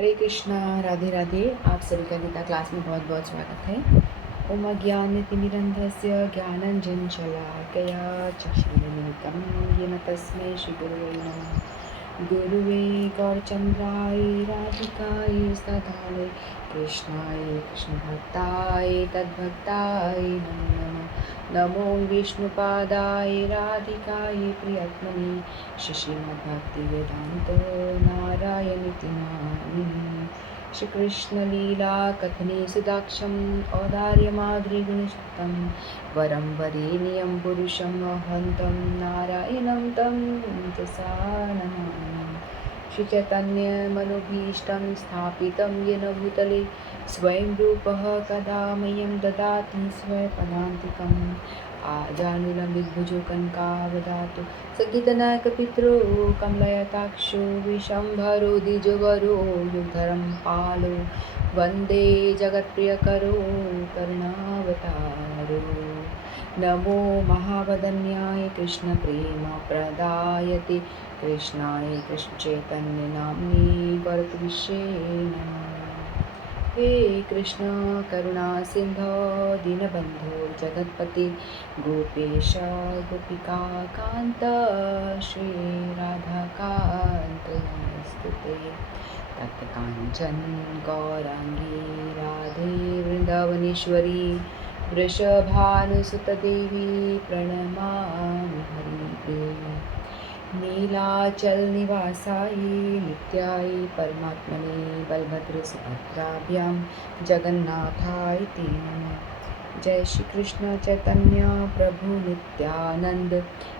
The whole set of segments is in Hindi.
हरे कृष्णा, राधे राधे। आप सभी का गीता क्लास में बहुत बहुत स्वागत है। ओम अज्ञानतिमिरन्धस्य ज्ञानञ्जनशलाकया चक्षुरुन्मिलितं येन तस्मै श्रीगुरुवे नमः। गुरुवे गौरचन्द्राय राधिकाय तदालय कृष्णाय कृष्णभक्ताय तद्भक्ताय नमो नमः। नमो विष्णुपादाय राधिकाय प्रियत्मने श्रीमद्भक्तिवेदान्त नारायणीति नामिने। श्रीकृष्णलीला कथने सुदाक्षं औदार्यमाधुर्यगुणयुक्तं वरं वरेण्यं पुरुषं वहन्तं नारायणं तं तसा नमामि। श्रीचैतन्यमनोभीष्टं स्थापितं येन भूतले स्वयं रूपः कदा मह्यं ददाति स्वपदान्तिकम् आजानुलम्बितभुजो कनकावदातु सङ्गीतनायकपितरो कमलयताक्षो विशम्भरो द्विजवरो युगधरं पालो वन्दे जगत्प्रियकरो करुणावतारो। नमो महावदन्याय कृष्णप्रेमप्रदायते कृष्णाय कृष्णचैतन्यनाम्ने गौरतविषे नमः। हे कृष्ण करुणा सिंधो दीनबंधो जगत्पते गोपेश गोपिका कांत श्री राधा कांत नमस्ते। तप्त कांचन गौरांगी राधे वृंदावनेश्वरी वृषभानुसुत देवी प्रणमामि हरिप्रिये। नीलाचल निवासाय नित्याय परमात्मने बलभद्र सुभद्राभ्यां जगन्नाथाय ते नमः। जय श्री कृष्ण चैतन्य प्रभु नित्यानंद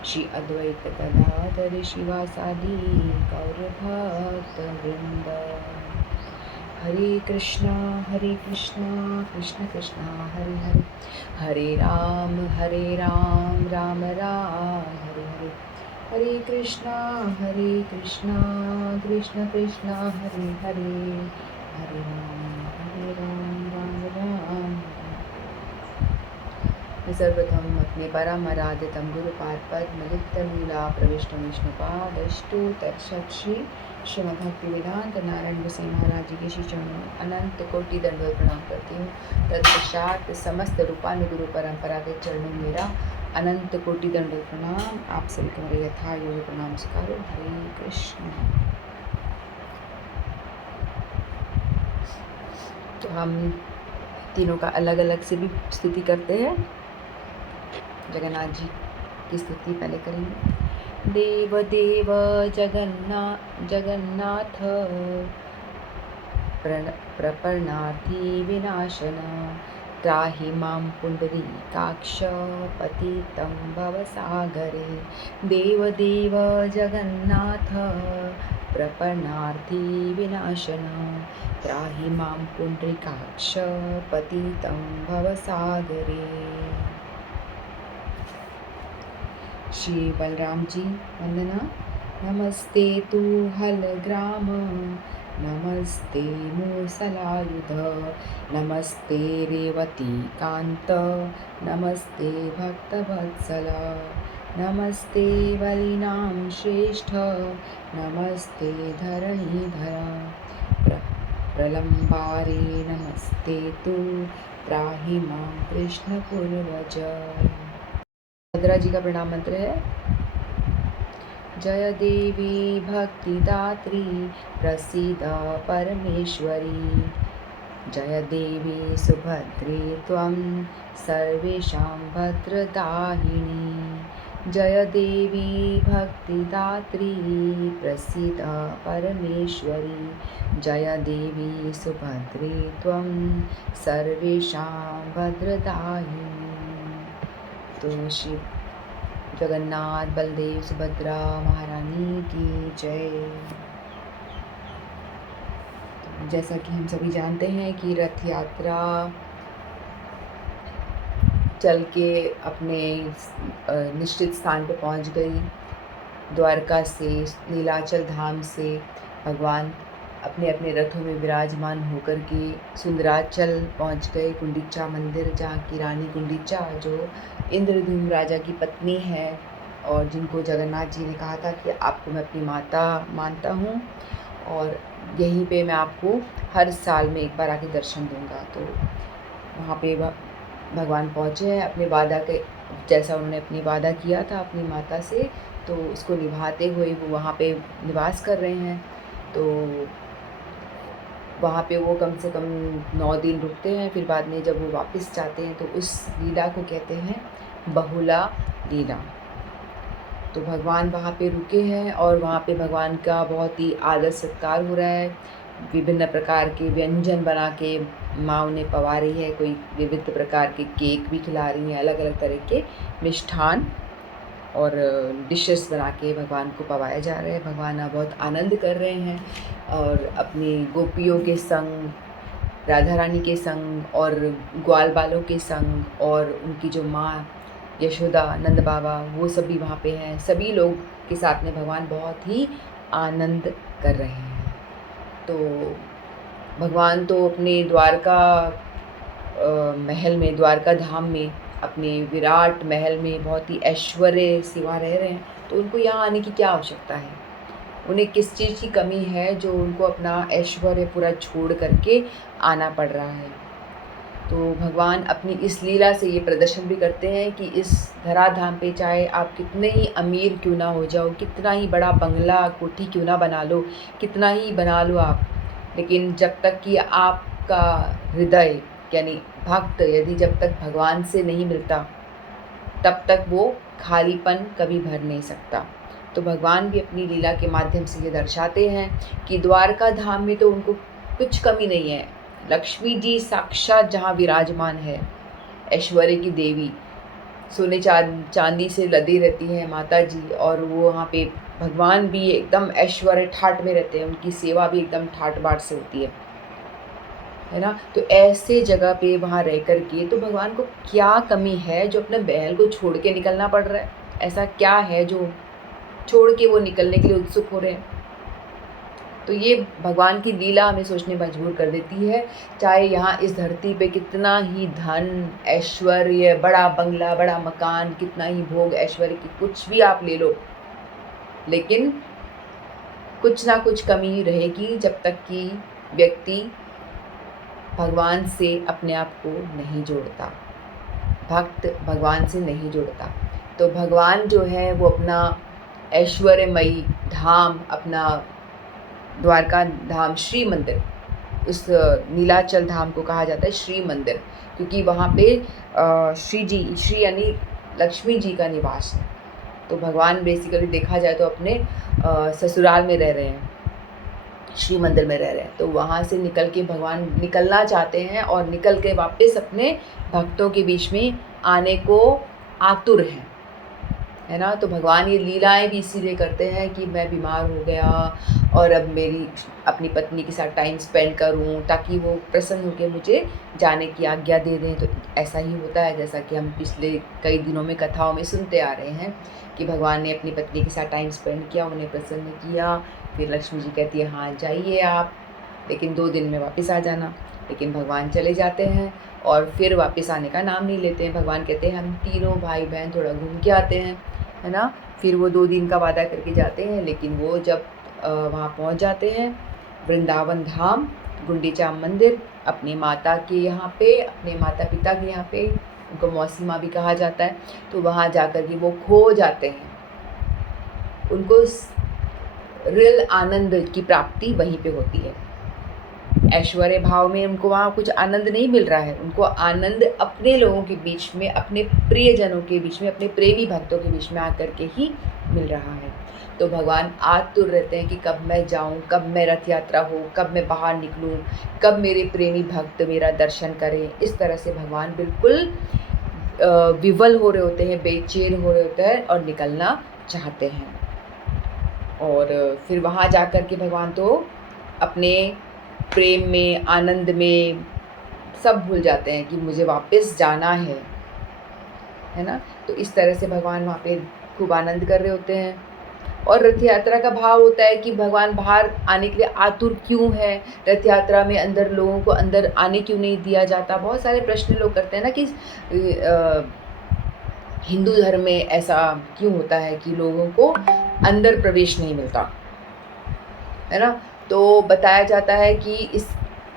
श्री अद्वैत गदाधर शिवासादि गौर भक्त वृंद। हरे कृष्णा कृष्ण कृष्णा हरे हरे, हरे राम राम राम हरे हरे, हरे कृष्णा कृष्ण कृष्णा हरे हरे, हरे राम राम राम। मैं सर्वप्रथम अपने परम आराध्यतम गुरु पद्मलिप्तलीला प्रविष्ट विष्णुपादष्टु तत्सत श्री श्रीमद् भक्तिवेदांत नारायण गुरु महाराज जी के श्री चरणों में अनंत कोटि दंडवत प्रणाम करती हूँ। तत्पश्चात समस्त रूपानुगुरु परंपरा के चरणों में मेरा अनंत कोटि दंडवत प्रणाम। आप सभी को मेरे यथा योग प्रणाम स्वीकारो। हरे कृष्ण। तो हम तीनों का अलग अलग से भी स्तुति करते हैं। जगन्नाथ जी की स्तुति पहले करेंगे। देव देव जगन्नाथ प्रपन्नार्थी विनाशन त्राहि मां पुंडरीकाक्ष पतितं भवसागरे। देव देव जगन्नाथ प्रपन्नार्थी विनाशन त्राहि मां पुंडरीकाक्ष पतितं भवसागरे। श्री बलराम जी वंदना। नमस्ते तु हलग्राम नमस्ते मूसलायुध नमस्ते रेवती कांत नमस्ते भक्तवत्सल नमस्ते बलिनां श्रेष्ठ नमस्ते धरणीधर प्रलंबारे नमस्ते तु त्राहि मां कृष्ण पूर्वज। भद्रा जी का प्रणाम मंत्र है। जय देवी भक्तिदात्री प्रसीद परमेश्वरी। जय देवी सुभद्रे त्वं सर्वेषां भद्रदायिनी। जय देवी भक्तिदात्री प्रसीद परमेश्वरी। जय देवी सुभद्रे त्वं सर्वेषां भद्रदायिनी। तो श्री जगन्नाथ बलदेव सुभद्रा महारानी की जय। तो जैसा कि हम सभी जानते हैं कि रथ यात्रा चल के अपने निश्चित स्थान पर पहुंच गई। द्वारका से नीलाचल धाम से भगवान अपने अपने रथों में विराजमान होकर के सुंदराचल पहुंच गए, गुंडीचा मंदिर, जहाँ की रानी गुंडीचा जो इंद्रद्युम्न राजा की पत्नी है और जिनको जगन्नाथ जी ने कहा था कि आपको मैं अपनी माता मानता हूँ। और यहीं पे मैं आपको हर साल में एक बार आके दर्शन दूँगा। तो वहाँ पे भगवान पहुँचे हैं अपने वादा के, जैसा उन्होंने अपनी वादा किया था अपनी माता से, तो उसको निभाते हुए वो वहाँ पे निवास कर रहे हैं। तो वहाँ पे वो कम से कम 9 दिन रुकते हैं, फिर बाद में जब वो वापस जाते हैं तो उस लीला को कहते हैं बहुला लीला। तो भगवान वहाँ पे रुके हैं और वहाँ पे भगवान का बहुत ही आदर सत्कार हो रहा है। विभिन्न प्रकार के व्यंजन बना के माँ उन्हें पवा रही है, कोई विविध प्रकार के केक भी खिला रही हैं, अलग-अलग तरह के मिष्ठान और डिशेस बना के भगवान को पवाया जा रहा है। भगवान बहुत आनंद कर रहे हैं और अपनी गोपियों के संग, राधा रानी के संग और ग्वाल बालों के संग और उनकी जो माँ यशोदा, नंद बाबा, वो सभी वहाँ पे हैं। सभी लोग के साथ में भगवान बहुत ही आनंद कर रहे हैं। तो भगवान तो अपने द्वारका महल में, द्वारका धाम में, अपने विराट महल में बहुत ही ऐश्वर्य से वहाँ रह रहे हैं, तो उनको यहाँ आने की क्या आवश्यकता है? उन्हें किस चीज़ की कमी है जो उनको अपना ऐश्वर्य पूरा छोड़ करके आना पड़ रहा है? तो भगवान अपनी इस लीला से ये प्रदर्शन भी करते हैं कि इस धराधाम पे चाहे आप कितने ही अमीर क्यों ना हो जाओ, कितना ही बड़ा बंगला, कोठी क्यों ना बना लो, कितना ही बना लो आप, लेकिन जब तक कि आपका हृदय यानी भक्त यदि जब तक भगवान से नहीं मिलता, तब तक वो खालीपन कभी भर नहीं सकता। तो भगवान भी अपनी लीला के माध्यम से ये दर्शाते हैं कि द्वारका धाम में तो उनको कुछ कमी नहीं है। लक्ष्मी जी साक्षात जहाँ विराजमान है, ऐश्वर्य की देवी, सोने चांदी से लदी रहती हैं माता जी, और वो वहाँ पे भगवान भी एकदम ऐश्वर्य ठाट में रहते हैं, उनकी सेवा भी एकदम ठाट बाट से होती है ना। तो ऐसे जगह पे वहाँ रह कर के तो भगवान को क्या कमी है जो अपने महल को छोड़ के निकलना पड़ रहा है? ऐसा क्या है जो छोड़ के वो निकलने के लिए उत्सुक हो रहे हैं? तो ये भगवान की लीला हमें सोचने मजबूर कर देती है। चाहे यहाँ इस धरती पे कितना ही धन, ऐश्वर्य, बड़ा बंगला, बड़ा मकान, कितना ही भोग ऐश्वर्य की कुछ भी आप ले लो, लेकिन कुछ ना कुछ कमी रहेगी जब तक कि व्यक्ति भगवान से अपने आप को नहीं जोड़ता, भक्त भगवान से नहीं जोड़ता। तो भगवान जो है वो अपना ऐश्वर्यमयी धाम, अपना द्वारका धाम, श्री मंदिर, उस नीलाचल धाम को कहा जाता है श्री मंदिर, क्योंकि वहाँ पे श्री यानी लक्ष्मी जी का निवास है। तो भगवान बेसिकली देखा जाए तो अपने ससुराल में रह रहे हैं, श्री मंदिर में रह रहे हैं। तो वहाँ से निकल के भगवान निकलना चाहते हैं और निकल के वापस अपने भक्तों के बीच में आने को आतुर हैं, है ना। तो भगवान ये लीलाएं भी इसीलिए करते हैं कि मैं बीमार हो गया और अब मेरी अपनी पत्नी के साथ टाइम स्पेंड करूं, ताकि वो प्रसन्न होकर मुझे जाने की आज्ञा दे दें। तो ऐसा ही होता है जैसा कि हम पिछले कई दिनों में कथाओं में सुनते आ रहे हैं कि भगवान ने अपनी पत्नी के साथ टाइम स्पेंड किया, उन्हें प्रसन्न किया, फिर लक्ष्मी जी कहती है हाँ जाइए आप, लेकिन 2 दिन में वापस आ जाना। लेकिन भगवान चले जाते हैं और फिर वापस आने का नाम नहीं लेते हैं। भगवान कहते हैं हम तीनों भाई बहन थोड़ा घूम के आते हैं, है ना। फिर वो 2 दिन का वादा करके जाते हैं, लेकिन वो जब वहाँ पहुँच जाते हैं वृंदावन धाम, गुंडीचा मंदिर, अपनी माता के यहाँ पे, अपने माता पिता के यहाँ पे, उनको मौसी माँ भी कहा जाता है, तो वहाँ जाकर के वो खो जाते हैं। उनको रियल आनंद की प्राप्ति वहीं पे होती है। ऐश्वर्य भाव में उनको वहाँ कुछ आनंद नहीं मिल रहा है, उनको आनंद अपने लोगों के बीच में, अपने प्रियजनों के बीच में, अपने प्रेमी भक्तों के बीच में आकर के ही मिल रहा है। तो भगवान आतुर रहते हैं कि कब मैं जाऊं, कब मैं रथ यात्रा हो, कब मैं बाहर निकलूं, कब मेरे प्रेमी भक्त मेरा दर्शन करें। इस तरह से भगवान बिल्कुल विवल हो रहे होते हैं, बेचैन हो रहे होते हैं और निकलना चाहते हैं। और फिर वहाँ जा कर के भगवान तो अपने प्रेम में, आनंद में सब भूल जाते हैं कि मुझे वापस जाना है ना। तो इस तरह से भगवान वहाँ पे खूब आनंद कर रहे होते हैं। और रथ यात्रा का भाव होता है कि भगवान बाहर आने के लिए आतुर क्यों है, रथ यात्रा में अंदर लोगों को अंदर आने क्यों नहीं दिया जाता। बहुत सारे प्रश्न लोग करते हैं ना कि हिंदू धर्म में ऐसा क्यों होता है कि लोगों को अंदर प्रवेश नहीं मिलता, है ना। तो बताया जाता है कि इस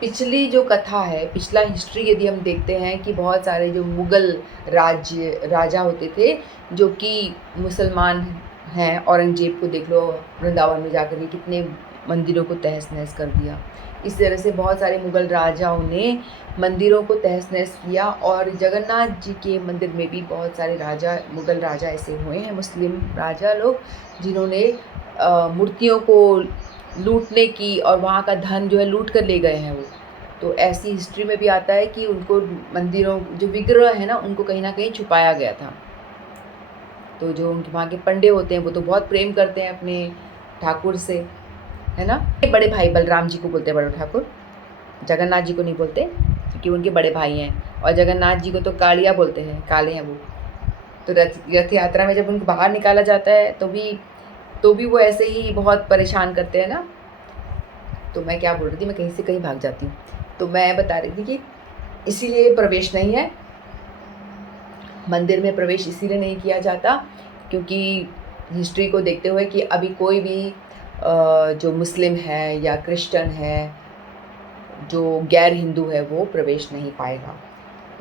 पिछली जो कथा है, पिछला हिस्ट्री यदि हम देखते हैं कि बहुत सारे जो मुग़ल राजा होते थे जो कि मुसलमान हैं, औरंगज़ेब को देख लो, वृंदावन में जाकर के कितने मंदिरों को तहस-नहस कर दिया। इस तरह से बहुत सारे मुग़ल राजाओं ने मंदिरों को तहस-नहस किया और जगन्नाथ जी के मंदिर में भी बहुत सारे मुग़ल राजा ऐसे हुए हैं, मुस्लिम राजा लोग, जिन्होंने मूर्तियों को लूटने की और वहाँ का धन जो है लूट कर ले गए हैं वो। तो ऐसी हिस्ट्री में भी आता है कि उनको मंदिरों जो विग्रह है ना, उनको कहीं न कहीं छुपाया गया था। तो जो उनके वहाँ के पंडे होते हैं वो तो बहुत प्रेम करते हैं अपने ठाकुर से, है ना। बड़े भाई बलराम जी को बोलते हैं बड़े ठाकुर, जगन्नाथ जी को नहीं बोलते क्योंकि उनके बड़े भाई हैं, और जगन्नाथ जी को तो कालिया बोलते हैं, काले हैं वो। तो रथ यात्रा में जब उनको बाहर निकाला जाता है तो भी वो ऐसे ही बहुत परेशान करते हैं ना। तो मैं क्या बोल रही थी, मैं कहीं से कहीं भाग जाती हूँ। तो मैं बता रही थी कि इसीलिए प्रवेश नहीं है, मंदिर में प्रवेश इसीलिए नहीं किया जाता क्योंकि हिस्ट्री को देखते हुए कि अभी कोई भी जो मुस्लिम है या क्रिश्चियन है, जो गैर हिंदू है, वो प्रवेश नहीं पाएगा।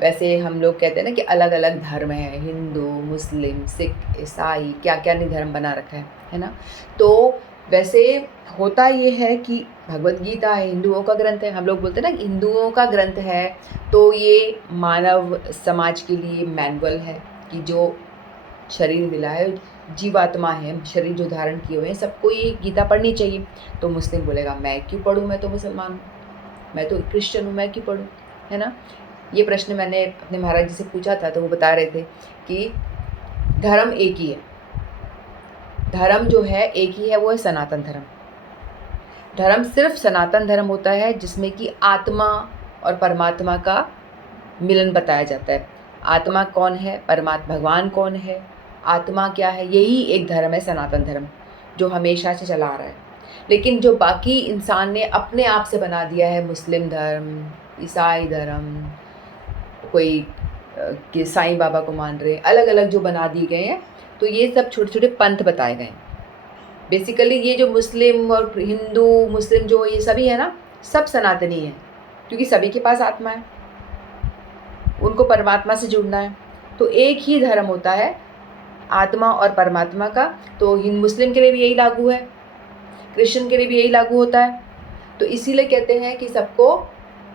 वैसे हम लोग कहते हैं ना कि अलग-अलग धर्म है, हिंदू, मुस्लिम, सिख, ईसाई, क्या-क्या नहीं धर्म बना रखा है ना? तो वैसे होता ये है कि भगवद गीता है, हिंदुओं का ग्रंथ है। हम लोग बोलते हैं ना कि हिंदुओं का ग्रंथ है, तो ये मानव समाज के लिए मैनुअल है कि जो शरीर मिला है, जीवात्मा है, शरीर जो धारण किए हुए हैं, सबको ये गीता पढ़नी चाहिए। तो मुस्लिम बोलेगा मैं क्यों पढ़ूँ, मैं तो मुसलमान हूँ, मैं तो क्रिश्चियन हूँ, मैं क्यों पढ़ूँ, है ना? ये प्रश्न मैंने अपने महाराज जी से पूछा था, तो वो बता रहे थे कि धर्म एक ही है, धर्म जो है एक ही है, वो है सनातन धर्म। धर्म सिर्फ सनातन धर्म होता है जिसमें कि आत्मा और परमात्मा का मिलन बताया जाता है। आत्मा कौन है, परमात्मा भगवान कौन है, आत्मा क्या है, यही एक धर्म है सनातन धर्म, जो हमेशा से चला आ रहा है। लेकिन जो बाकी इंसान ने अपने आप से बना दिया है, मुस्लिम धर्म, ईसाई धर्म, कोई कि साईं बाबा को मान रहे, अलग-अलग जो बना दिए गए हैं, तो ये सब छोटे-छोटे पंथ बताए गए हैं। बेसिकली ये जो मुस्लिम और हिंदू, मुस्लिम जो ये सभी है ना, सब सनातनी हैं, क्योंकि सभी के पास आत्मा है, उनको परमात्मा से जुड़ना है। तो एक ही धर्म होता है आत्मा और परमात्मा का। तो मुस्लिम के लिए भी यही लागू है, क्रिश्चियन के लिए भी यही लागू होता है। तो इसीलिए कहते हैं कि सबको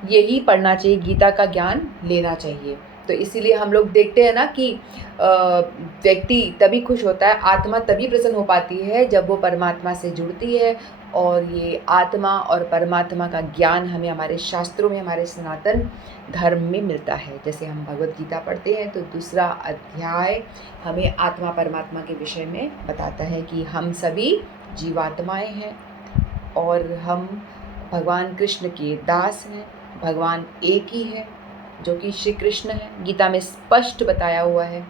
यही पढ़ना चाहिए, गीता का ज्ञान लेना चाहिए। तो इसीलिए हम लोग देखते हैं ना कि व्यक्ति तभी खुश होता है, आत्मा तभी प्रसन्न हो पाती है जब वो परमात्मा से जुड़ती है, और ये आत्मा और परमात्मा का ज्ञान हमें हमारे शास्त्रों में, हमारे सनातन धर्म में मिलता है। जैसे हम भगवद गीता पढ़ते हैं तो दूसरा अध्याय हमें आत्मा परमात्मा के विषय में बताता है कि हम सभी जीवात्माएं हैं और हम भगवान कृष्ण के दास हैं। भगवान एक ही है जो कि श्री कृष्ण है, गीता में स्पष्ट बताया हुआ है।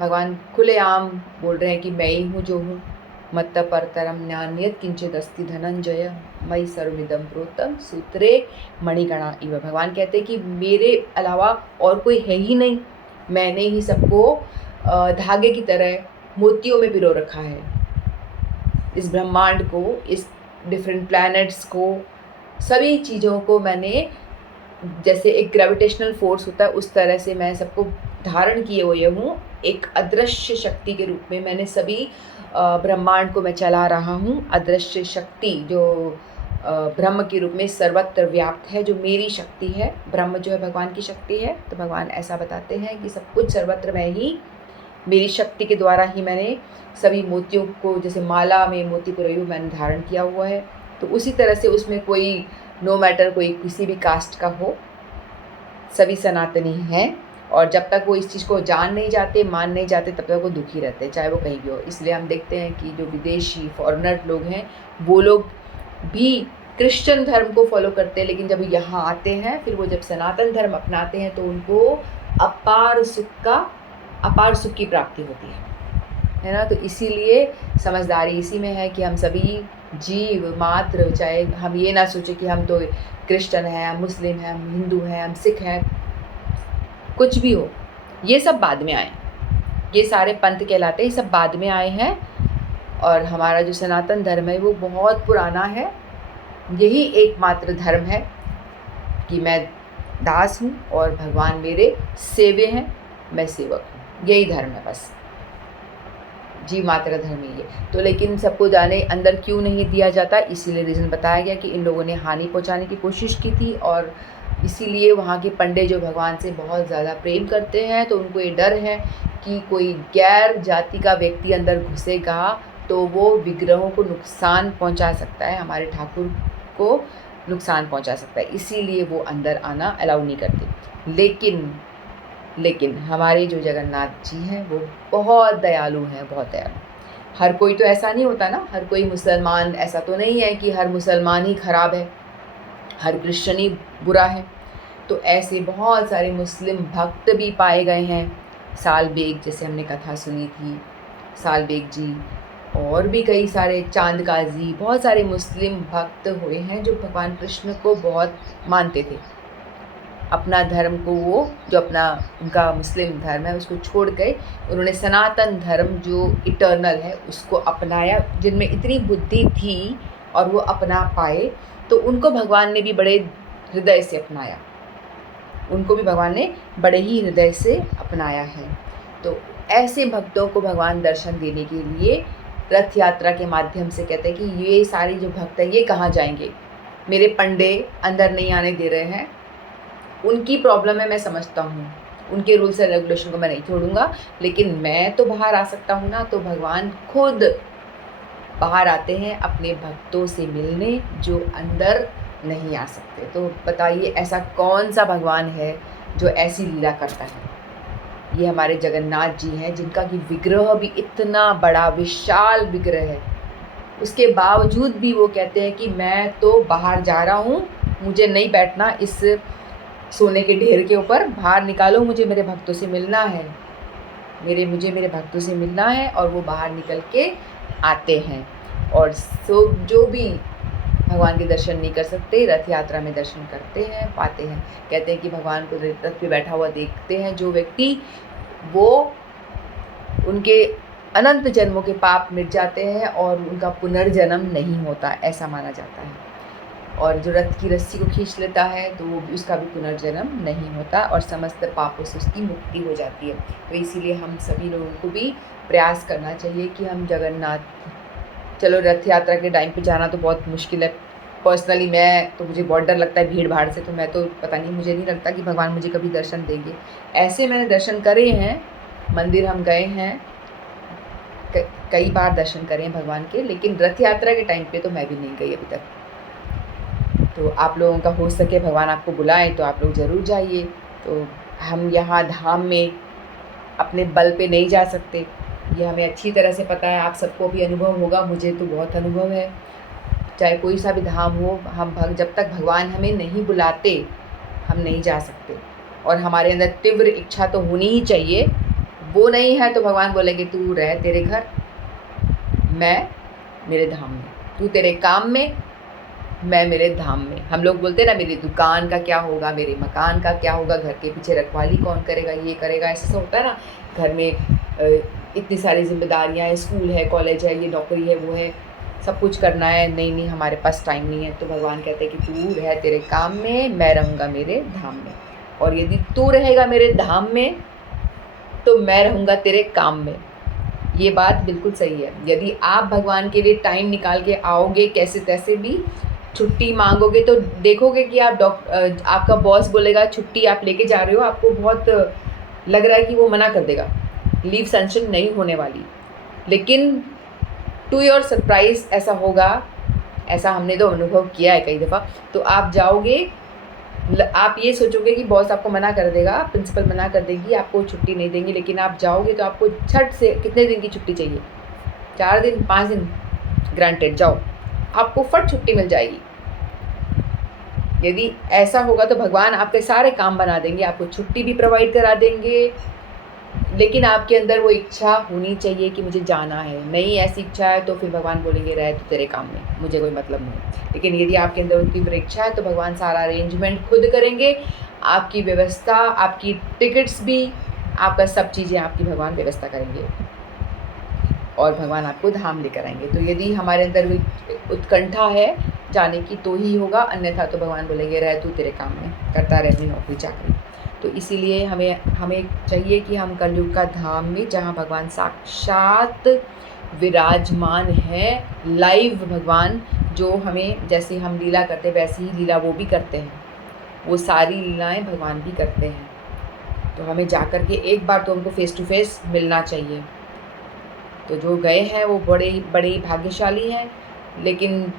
भगवान खुलेआम बोल रहे हैं कि मैं ही हूँ जो हूँ, मत्त परतरम नान्यत् किंचित् अस्ति धनंजय मयि सर्वमिदं प्रोतं सूत्रे मणिगणा इव। भगवान कहते हैं कि मेरे अलावा और कोई है ही नहीं, मैंने ही सबको धागे की तरह मोतियों में पिरो रखा है। इस ब्रह्मांड को, इस डिफरेंट प्लैनेट्स को, सभी चीज़ों को मैंने, जैसे एक ग्रेविटेशनल फोर्स होता है उस तरह से मैं सबको धारण किए हुए हूँ। एक अदृश्य शक्ति के रूप में मैंने सभी ब्रह्मांड को मैं चला रहा हूँ। अदृश्य शक्ति जो ब्रह्म के रूप में सर्वत्र व्याप्त है, जो मेरी शक्ति है। ब्रह्म जो है भगवान की शक्ति है, तो भगवान ऐसा बताते हैं कि सब कुछ सर्वत्र मैं ही, मेरी शक्ति के द्वारा ही मैंने सभी मोतियों को, जैसे माला में मोती को रही हूँ, मैंने धारण किया हुआ है। तो उसी तरह से उसमें कोई नो मैटर कोई किसी भी कास्ट का हो, सभी सनातनी हैं। और जब तक वो इस चीज़ को जान नहीं जाते, मान नहीं जाते, तब तक वो दुखी रहते हैं, चाहे वो कहीं भी हो। इसलिए हम देखते हैं कि जो विदेशी फॉरेनर लोग हैं, वो लोग भी क्रिश्चियन धर्म को फॉलो करते हैं, लेकिन जब यहाँ आते हैं, फिर वो जब सनातन धर्म अपनाते हैं, तो उनको अपार सुख की प्राप्ति होती है ना। तो इसीलिए समझदारी इसी में है कि हम सभी जीव मात्र, चाहे हम ये ना सोचें कि हम तो क्रिश्चियन हैं, हम मुस्लिम हैं, हम हिंदू हैं, हम सिख हैं, कुछ भी हो, ये सब बाद में आए, ये सारे पंथ कहलाते हैं, ये सब बाद में आए हैं। और हमारा जो सनातन धर्म है वो बहुत पुराना है, यही एकमात्र धर्म है कि मैं दास हूँ और भगवान मेरे सेव्य हैं, मैं सेवक हूँ। यही धर्म है बस, जीव मात्र धर्म ही है। तो लेकिन सबको जाने अंदर क्यों नहीं दिया जाता, इसीलिए रीज़न बताया गया कि इन लोगों ने हानि पहुंचाने की कोशिश की थी, और इसीलिए वहाँ के पंडित जो भगवान से बहुत ज़्यादा प्रेम करते हैं, तो उनको ये डर है कि कोई गैर जाति का व्यक्ति अंदर घुसेगा तो वो विग्रहों को नुकसान पहुंचा सकता है, हमारे ठाकुर को नुकसान पहुंचा सकता है, इसीलिए वो अंदर आना अलाउ नहीं करते। लेकिन हमारे जो जगन्नाथ जी हैं वो बहुत दयालु हैं, बहुत दयालु। हर कोई तो ऐसा नहीं होता ना, हर कोई मुसलमान ऐसा तो नहीं है कि हर मुसलमान ही खराब है, हर क्रिश्चियन ही बुरा है। तो ऐसे बहुत सारे मुस्लिम भक्त भी पाए गए हैं। साल बेग, जैसे हमने कथा सुनी थी, साल बेग जी, और भी कई सारे, चांद काजी, बहुत सारे मुस्लिम भक्त हुए हैं जो भगवान कृष्ण को बहुत मानते थे। अपना धर्म को, वो जो अपना उनका मुस्लिम धर्म है उसको छोड़ के उन्होंने सनातन धर्म जो इटर्नल है उसको अपनाया, जिनमें इतनी बुद्धि थी और वो अपना पाए, तो उनको भगवान ने भी बड़े हृदय से अपनाया, उनको भी भगवान ने बड़े ही हृदय से अपनाया है। तो ऐसे भक्तों को भगवान दर्शन देने के लिए रथ यात्रा के माध्यम से कहते हैं कि ये सारे जो भक्त हैं ये कहाँ जाएंगे, मेरे पंडे अंदर नहीं आने दे रहे हैं, उनकी प्रॉब्लम है, मैं समझता हूँ, उनके रूल्स एंड रेगुलेशन को मैं नहीं छोड़ूंगा, लेकिन मैं तो बाहर आ सकता हूँ ना। तो भगवान खुद बाहर आते हैं अपने भक्तों से मिलने जो अंदर नहीं आ सकते। तो बताइए ऐसा कौन सा भगवान है जो ऐसी लीला करता है। ये हमारे जगन्नाथ जी हैं, जिनका कि विग्रह भी इतना बड़ा विशाल विग्रह है, उसके बावजूद भी वो कहते हैं कि मैं तो बाहर जा रहा हूँ, मुझे नहीं बैठना इस सोने के ढेर के ऊपर, बाहर निकालो, मुझे मेरे भक्तों से मिलना है, मुझे मेरे भक्तों से मिलना है। और वो बाहर निकल के आते हैं। और जो भी भगवान के दर्शन नहीं कर सकते, रथ यात्रा में दर्शन करते हैं, पाते हैं। कहते हैं कि भगवान को रथ पे बैठा हुआ देखते हैं जो व्यक्ति, वो उनके अनंत जन्मों के पाप मिट जाते हैं और उनका पुनर्जन्म नहीं होता, ऐसा माना जाता है। और जो रथ की रस्सी को खींच लेता है तो वो उसका भी पुनर्जन्म नहीं होता और समस्त पापों से उसकी मुक्ति हो जाती है। तो इसीलिए हम सभी लोगों को भी प्रयास करना चाहिए कि हम जगन्नाथ, चलो रथ यात्रा के टाइम पे जाना तो बहुत मुश्किल है, पर्सनली मैं तो, मुझे बहुत डर लगता है भीड़ भाड़ से, तो मैं तो पता नहीं, मुझे नहीं लगता कि भगवान मुझे कभी दर्शन देंगे। ऐसे मैंने दर्शन करे हैं, मंदिर हम गए हैं, कई बार दर्शन करे हैं भगवान के, लेकिन रथ यात्रा के टाइम पे तो मैं भी नहीं गई अभी तक। तो आप लोगों का हो सके, भगवान आपको बुलाए तो आप लोग ज़रूर जाइए। तो हम यहाँ धाम में अपने बल पे नहीं जा सकते, ये हमें अच्छी तरह से पता है, आप सबको भी अनुभव होगा, मुझे तो बहुत अनुभव है। चाहे कोई सा भी धाम हो, हम जब तक भगवान हमें नहीं बुलाते हम नहीं जा सकते। और हमारे अंदर तीव्र इच्छा तो होनी ही चाहिए, वो नहीं है तो भगवान बोलेंगे तू रह तेरे घर, मैं मेरे धाम में, तू तेरे काम में, मैं मेरे धाम में। हम लोग बोलते हैं ना, मेरी दुकान का क्या होगा, मेरे मकान का क्या होगा, घर के पीछे रखवाली कौन करेगा, ये करेगा, ऐसा होता है ना। घर में इतनी सारी जिम्मेदारियाँ हैं, स्कूल है, कॉलेज है, ये नौकरी है, वो है, सब कुछ करना है, नहीं हमारे पास टाइम नहीं है। तो भगवान कहते हैं कि तू रह तेरे काम में, मैं रहूँगा मेरे धाम में। और यदि तू रहेगा मेरे धाम में तो मैं रहूँगा तेरे काम में। ये बात बिल्कुल सही है। यदि आप भगवान के लिए टाइम निकाल के आओगे, कैसे तैसे भी छुट्टी मांगोगे, तो देखोगे कि आपका बॉस बोलेगा छुट्टी आप लेके जा रहे हो, आपको बहुत लग रहा है कि वो मना कर देगा, लीव सैंक्शन नहीं होने वाली। लेकिन टू योर सरप्राइज ऐसा होगा, ऐसा हमने तो अनुभव किया है कई दफ़ा। तो आप जाओगे, आप ये सोचोगे कि बॉस आपको मना कर देगा, प्रिंसिपल मना कर देगी, आपको छुट्टी नहीं देंगी, लेकिन आप जाओगे तो आपको झट से कितने दिन की छुट्टी चाहिए, 4 दिन 5 दिन, ग्रांटेड, जाओ, आपको फट छुट्टी मिल जाएगी। यदि ऐसा होगा तो भगवान आपके सारे काम बना देंगे, आपको छुट्टी भी प्रोवाइड करा देंगे। लेकिन आपके अंदर वो इच्छा होनी चाहिए कि मुझे जाना है। नहीं ऐसी इच्छा है तो फिर भगवान बोलेंगे रह तो तेरे काम में, मुझे कोई मतलब नहीं। लेकिन यदि आपके अंदर उनकी इच्छा है तो भगवान सारा अरेंजमेंट खुद करेंगे, आपकी व्यवस्था, आपकी टिकट्स भी, आपका सब चीज़ें आपकी भगवान व्यवस्था करेंगे और भगवान आपको धाम लेकर आएंगे। तो यदि हमारे अंदर उत्कंठा है जाने की तो ही होगा, अन्यथा तो भगवान बोलेंगे रह तू तेरे काम में, करता रह अपनी नौकरी चाकरी। तो इसीलिए हमें हमें चाहिए कि हम कलयुग का धाम में, जहाँ भगवान साक्षात विराजमान है, लाइव भगवान, जो हमें जैसे हम लीला करते हैं वैसी ही लीला वो भी करते हैं, वो सारी लीलाएं भगवान भी करते हैं। तो हमें जाकर के एक बार तो उनको फेस टू फेस मिलना चाहिए। तो जो गए हैं वो बड़े बड़े भाग्यशाली हैं, लेकिन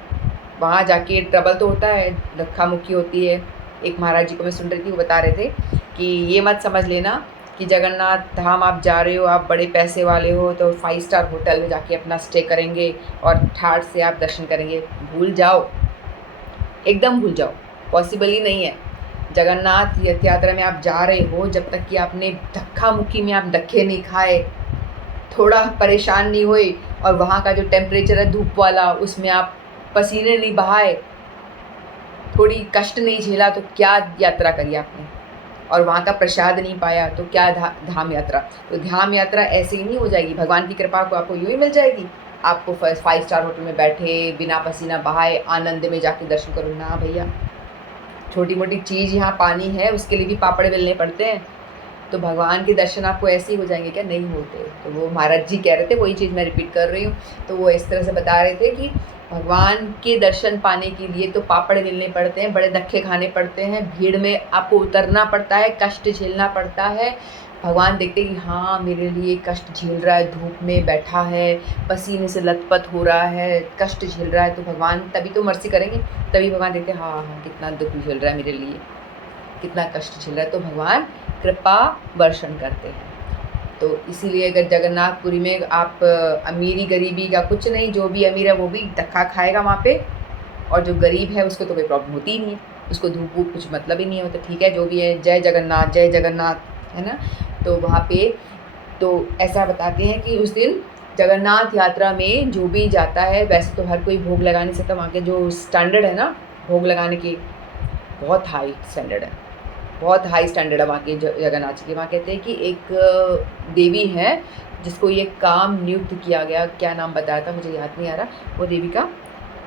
वहाँ जाके ट्रबल तो होता है, धक्का मुक्की होती है। एक महाराज जी को मैं सुन रही थी, वो बता रहे थे कि ये मत समझ लेना कि जगन्नाथ धाम आप जा रहे हो, आप बड़े पैसे वाले हो तो 5 स्टार होटल में जाके अपना स्टे करेंगे और ठाठ से आप दर्शन करेंगे। भूल जाओ, एकदम भूल जाओ, पॉसिबल ही नहीं है। जगन्नाथ रथ यात्रा में आप जा रहे हो, जब तक कि आपने धक्का मुक्की में आप धक्के नहीं खाए, थोड़ा परेशान नहीं हुए, और वहाँ का जो टेम्परेचर है धूप वाला, उसमें आप पसीने नहीं बहाए, थोड़ी कष्ट नहीं झेला, तो क्या यात्रा करी आपने? और वहाँ का प्रसाद नहीं पाया तो क्या धाम यात्रा? तो धाम यात्रा ऐसे ही नहीं हो जाएगी। भगवान की कृपा को आपको यूँ ही मिल जाएगी, आपको 5 स्टार होटल में बैठे बिना पसीना बहाए आनंद में जाके दर्शन करो? ना भैया, छोटी मोटी चीज़ यहाँ पानी है, उसके लिए भी पापड़ बेलने पड़ते हैं। तो भगवान के दर्शन आपको ऐसे ही हो जाएंगे क्या? नहीं होते। तो वो महाराज जी कह रहे थे, वही चीज़ मैं रिपीट कर रही हूँ। तो वो इस तरह से बता रहे थे कि भगवान के दर्शन पाने के लिए तो पापड़ बेलने पड़ते हैं, बड़े धक्के खाने पड़ते हैं, भीड़ में आपको उतरना पड़ता है, कष्ट झेलना पड़ता है। भगवान देखते कि हाँ मेरे लिए कष्ट झेल रहा है, धूप में बैठा है, पसीने से लथपथ हो रहा है, कष्ट झेल रहा है, तो भगवान तभी तो मर्सी करेंगे। तभी भगवान देखते हाँ हाँ कितना दुख झेल रहा है मेरे लिए, कितना कष्ट झेल रहा है, तो भगवान कृपा वर्षण करते हैं। तो इसीलिए अगर जगन्नाथपुरी में आप अमीरी गरीबी का कुछ नहीं, जो भी अमीर है वो भी धक्का खाएगा वहाँ पे, और जो गरीब है उसको तो कोई प्रॉब्लम होती ही नहीं है, उसको धूप वूप कुछ मतलब ही नहीं है। तो ठीक है, जो भी है, जय जगन्नाथ है ना। तो वहाँ पे तो ऐसा बताते हैं कि उस दिन जगन्नाथ यात्रा में जो भी जाता है, वैसे तो हर कोई भोग लगा नहीं सकता, वहाँ के जो स्टैंडर्ड है ना भोग लगाने की, बहुत हाई स्टैंडर्ड है, बहुत हाई स्टैंडर्ड है वहाँ के जगन्नाथ जी के। वहाँ कहते हैं कि एक देवी है जिसको ये काम नियुक्त किया गया, क्या नाम बताया था मुझे याद नहीं आ रहा वो देवी का।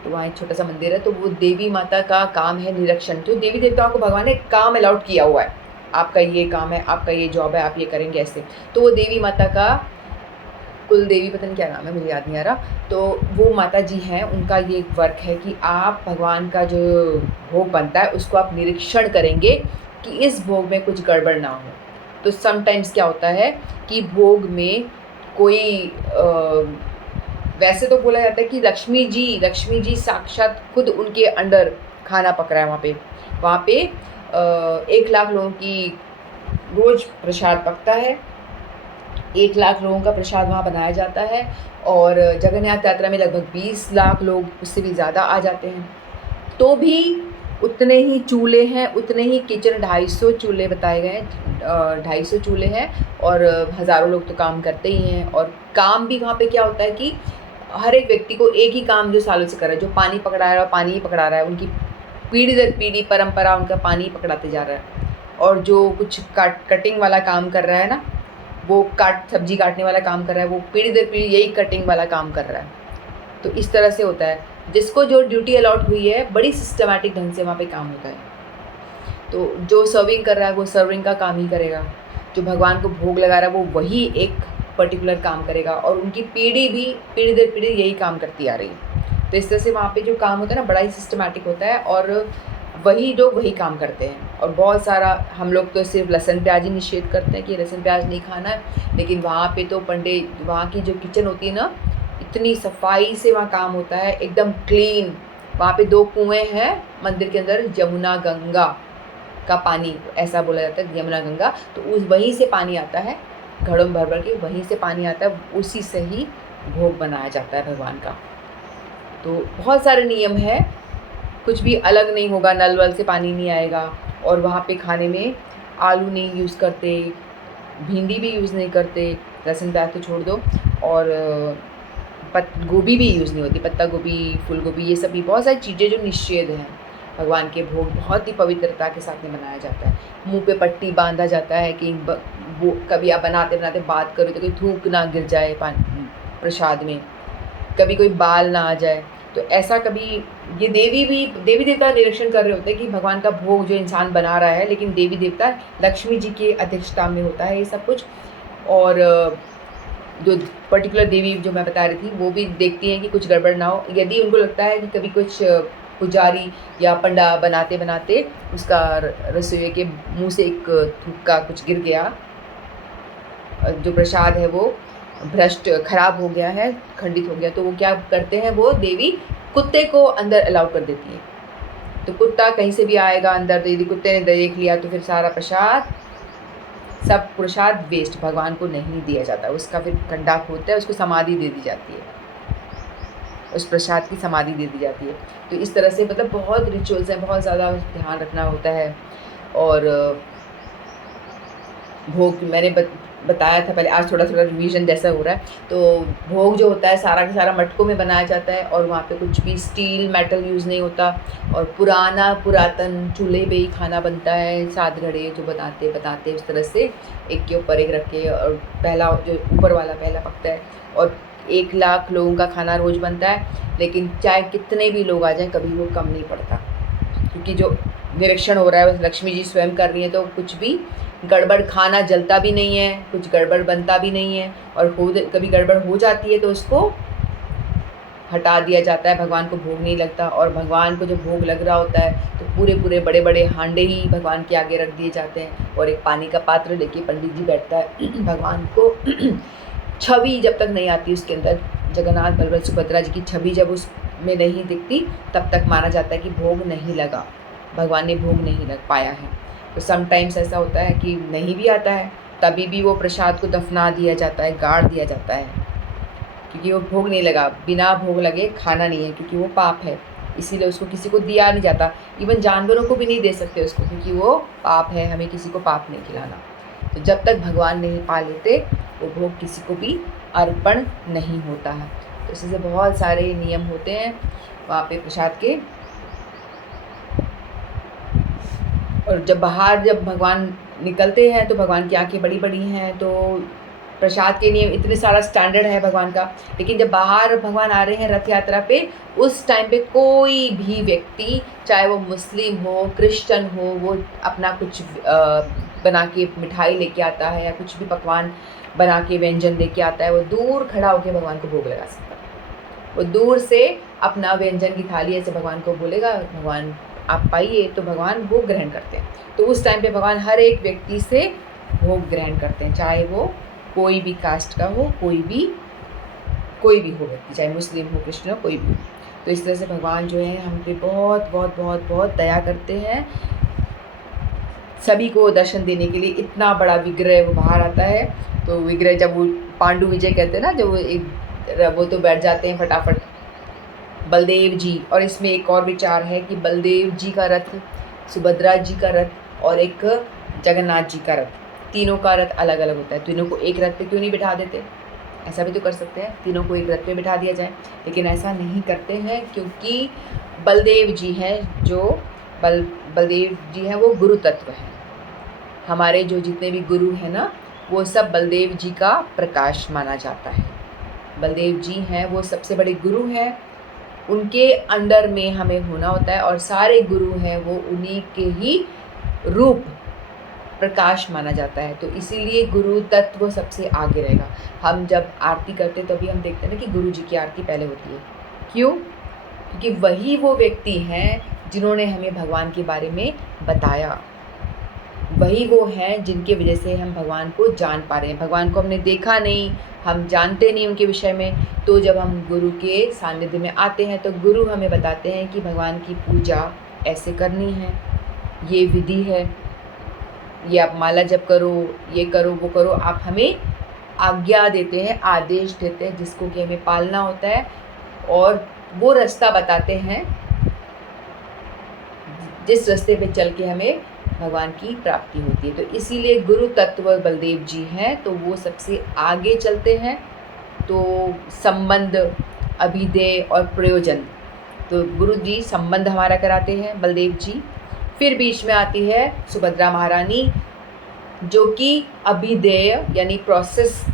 तो वहाँ एक छोटा सा मंदिर है, तो वो देवी माता का काम है निरीक्षण। तो देवी देवताओं को भगवान ने काम अलाउड किया हुआ है, आपका ये काम है, आपका ये जॉब है, आप ये करेंगे ऐसे। तो वो देवी माता का, कुल देवी पता नहीं क्या नाम है मुझे याद नहीं आ रहा, तो वो माता जी हैं, उनका ये वर्क है कि आप भगवान का जो भोग बनता है उसको आप निरीक्षण करेंगे कि इस भोग में कुछ गड़बड़ ना हो। तो समटाइम्स क्या होता है कि भोग में कोई वैसे तो बोला जाता है कि लक्ष्मी जी साक्षात खुद उनके अंडर खाना पक रहा है वहाँ पे 1 लाख लोगों की रोज़ प्रसाद पकता है, 1 लाख लोगों का प्रसाद वहाँ बनाया जाता है, और जगन्नाथ यात्रा में लगभग 20 लाख लोग, उससे भी ज़्यादा आ जाते हैं। तो भी उतने ही चूल्हे हैं, उतने ही किचन, 250 चूल्हे बताए गए हैं, 250 चूल्हे हैं, और हज़ारों लोग तो काम करते ही हैं। और काम भी वहाँ पे क्या होता है कि हर एक व्यक्ति को एक ही काम जो सालों से कर रहा है, जो पानी पकड़ा रहा है पानी ही पकड़ा रहा है, उनकी पीढ़ी दर पीढ़ी परंपरा उनका पानी ही पकड़ाते जा रहा है। और जो कुछ कटिंग वाला काम कर रहा है ना, वो सब्जी काटने वाला काम कर रहा है, वो पीढ़ी दर पीढ़ी यही कटिंग वाला काम कर रहा है। तो इस तरह से होता है, जिसको जो ड्यूटी अलॉट हुई है, बड़ी सिस्टमैटिक ढंग से वहाँ पे काम होता है। तो जो सर्विंग कर रहा है वो सर्विंग का काम ही करेगा, जो भगवान को भोग लगा रहा है वो वही एक पर्टिकुलर काम करेगा, और उनकी पीढ़ी भी पीढ़ी दर पीढ़ी यही काम करती आ रही है। तो इस तरह से वहाँ पे जो काम होता है ना, बड़ा ही सिस्टमैटिक होता है, और वही लोग वही काम करते हैं। और बहुत सारा, हम लोग तो सिर्फ लहसुन प्याज ही निषेध करते हैं कि लहसुन प्याज नहीं खाना है, लेकिन वहाँ पे तो पंडित, वहाँ की जो किचन होती है ना, इतनी सफाई से वहाँ काम होता है, एकदम क्लीन। वहाँ पे 2 कुएँ हैं मंदिर के अंदर, यमुना गंगा का पानी, ऐसा बोला जाता है यमुना गंगा, तो उस वहीं से पानी आता है, घड़ों भर भर के वहीं से पानी आता है, उसी से ही भोग बनाया जाता है भगवान का। तो बहुत सारे नियम है, कुछ भी अलग नहीं होगा, नल वल से पानी नहीं आएगा। और वहाँ पे खाने में आलू नहीं यूज़ करते, भिंडी भी यूज़ नहीं करते, लहसुन प्याज तो छोड़ दो, और गोभी भी यूज़ नहीं होती, पत्ता गोभी, फूल गोभी, ये सभी बहुत सारी चीज़ें जो निषेध हैं। भगवान के भोग बहुत ही पवित्रता के साथ में बनाया जाता है। मुंह पे पट्टी बांधा जाता है कि वो कभी आप बनाते बनाते बात करो तो कोई थूक ना गिर जाए प्रसाद में, कभी कोई बाल ना आ जाए। तो ऐसा कभी ये देवी देवता निरीक्षण कर रहे होते हैं कि भगवान का भोग जो इंसान बना रहा है, लेकिन देवी देवता लक्ष्मी जी की अध्यक्षता में होता है ये सब कुछ। और जो पर्टिकुलर देवी जो मैं बता रही थी वो भी देखती हैं कि कुछ गड़बड़ ना हो। यदि उनको लगता है कि कभी कुछ पुजारी या पंडा बनाते बनाते उसका रसोई के मुंह से एक थूका कुछ गिर गया, जो प्रसाद है वो भ्रष्ट खराब हो गया है, खंडित हो गया, तो वो क्या करते हैं, वो देवी कुत्ते को अंदर अलाउ कर देती है। तो कुत्ता कहीं से भी आएगा अंदर, यदि कुत्ते ने देख लिया तो फिर सारा प्रसाद, सब प्रसाद वेस्ट, भगवान को नहीं दिया जाता, उसका फिर कंडा खोदता है, उसको समाधि दे दी जाती है, उस प्रसाद की समाधि दे दी जाती है। तो इस तरह से मतलब बहुत रिचुअल्स हैं, बहुत ज़्यादा ध्यान रखना होता है। और भोग मैंने बताया था पहले, आज थोड़ा थोड़ा रिवीजन जैसा हो रहा है। तो भोग जो होता है सारा का सारा मटकों में बनाया जाता है, और वहाँ पे कुछ भी स्टील मेटल यूज़ नहीं होता, और पुरातन चूल्हे पे ही खाना बनता है, सात घड़े जो बताते उस तरह से एक के ऊपर एक रख के, और पहला जो ऊपर वाला पहला पकता है, और 1,00,000 लोगों का खाना रोज़ बनता है, लेकिन चाहे कितने भी लोग आ जाएँ कभी वो कम नहीं पड़ता, क्योंकि जो निरीक्षण हो रहा है बस लक्ष्मी जी स्वयं कर रही है, तो कुछ भी गड़बड़, खाना जलता भी नहीं है, कुछ गड़बड़ बनता भी नहीं है, और कभी गड़बड़ हो जाती है तो उसको हटा दिया जाता है, भगवान को भोग नहीं लगता। और भगवान को जो भोग लग रहा होता है तो पूरे बड़े बड़े हांडे ही भगवान के आगे रख दिए जाते हैं, और एक पानी का पात्र लेके पंडित जी बैठता है। भगवान को छवि जब तक नहीं आती उसके अंदर, जगन्नाथ बलभद्र सुभद्रा जी की छवि जब उसमें नहीं दिखती तब तक माना जाता है कि भोग नहीं लगा, भगवान ने भोग नहीं लग पाया है। तो समटाइम्स ऐसा होता है कि नहीं भी आता है, तभी भी वो प्रसाद को दफना दिया जाता है, गाड़ दिया जाता है, क्योंकि वो भोग नहीं लगा, बिना भोग लगे खाना नहीं है, क्योंकि वो पाप है, इसीलिए उसको किसी को दिया नहीं जाता। इवन जानवरों को भी नहीं दे सकते उसको, क्योंकि वो पाप है, हमें किसी को पाप नहीं खिलाना। तो जब तक भगवान नहीं पा लेते वो भोग किसी को भी अर्पण नहीं होता है। तो इससे बहुत सारे नियम होते हैं वहाँ पे प्रसाद के। और जब भगवान निकलते हैं तो भगवान की आंखें बड़ी बड़ी हैं, तो प्रसाद के नियम इतने सारा स्टैंडर्ड है भगवान का। लेकिन जब बाहर भगवान आ रहे हैं रथ यात्रा पे, उस टाइम पे कोई भी व्यक्ति, चाहे वो मुस्लिम हो, क्रिश्चियन हो, वो अपना कुछ बना के मिठाई लेके आता है या कुछ भी पकवान बना के व्यंजन लेके आता है, वो दूर खड़ा होकर भगवान को भोग लगा सकता है। वो दूर से अपना व्यंजन की थाली ऐसे भगवान को बोलेगा, भगवान आप पाइए, तो भगवान भोग ग्रहण करते हैं। तो उस टाइम पे भगवान हर एक व्यक्ति से भोग ग्रहण करते हैं, चाहे वो कोई भी कास्ट का हो, कोई भी हो व्यक्ति, चाहे मुस्लिम हो, क्रिश्चियन हो, कोई भी हो। तो इस तरह से भगवान जो है हम पे बहुत बहुत बहुत बहुत दया करते हैं। सभी को दर्शन देने के लिए इतना बड़ा विग्रह वो बाहर आता है। तो विग्रह जब वो पांडु विजय कहते हैं ना, जब वो तो बैठ जाते हैं फटाफट बलदेव जी। और इसमें एक और विचार है कि बलदेव जी का रथ, सुभद्रा जी का रथ और एक जगन्नाथ जी का रथ, तीनों का रथ अलग अलग होता है। तीनों को एक रथ पे क्यों नहीं बिठा देते? ऐसा भी तो कर सकते हैं, तीनों को एक रथ पे बिठा दिया जाए, लेकिन ऐसा नहीं करते हैं, क्योंकि बलदेव जी हैं जो बलदेव जी हैं वो गुरु तत्व हैं। हमारे जो जितने भी गुरु हैं ना, वो सब बलदेव जी का प्रकाश माना जाता है। बलदेव जी हैं वो सबसे बड़े गुरु हैं, उनके अंडर में हमें होना होता है, और सारे गुरु हैं वो उन्हीं के ही रूप प्रकाश माना जाता है। तो इसीलिए गुरु तत्व सबसे आगे रहेगा। हम जब आरती करते हैं तभी हम देखते हैं ना कि गुरु जी की आरती पहले होती है। क्यों? क्योंकि वही वो व्यक्ति हैं जिन्होंने हमें भगवान के बारे में बताया, वही वो हैं जिनके वजह से हम भगवान को जान पा रहे हैं। भगवान को हमने देखा नहीं, हम जानते नहीं उनके विषय में, तो जब हम गुरु के सानिध्य में आते हैं तो गुरु हमें बताते हैं कि भगवान की पूजा ऐसे करनी है, ये विधि है, ये आप माला जप करो, ये करो, वो करो। आप हमें आज्ञा देते हैं, आदेश देते हैं, जिसको कि हमें पालना होता है, और वो रास्ता बताते हैं जिस रास्ते पे चल के हमें भगवान की प्राप्ति होती है। तो इसीलिए गुरु तत्व बलदेव जी हैं, तो वो सबसे आगे चलते हैं। तो संबंध, अभिधेय और प्रयोजन, तो गुरु जी संबंध हमारा कराते हैं, बलदेव जी। फिर बीच में आती है सुभद्रा महारानी, जो कि अभिधेय यानी प्रोसेस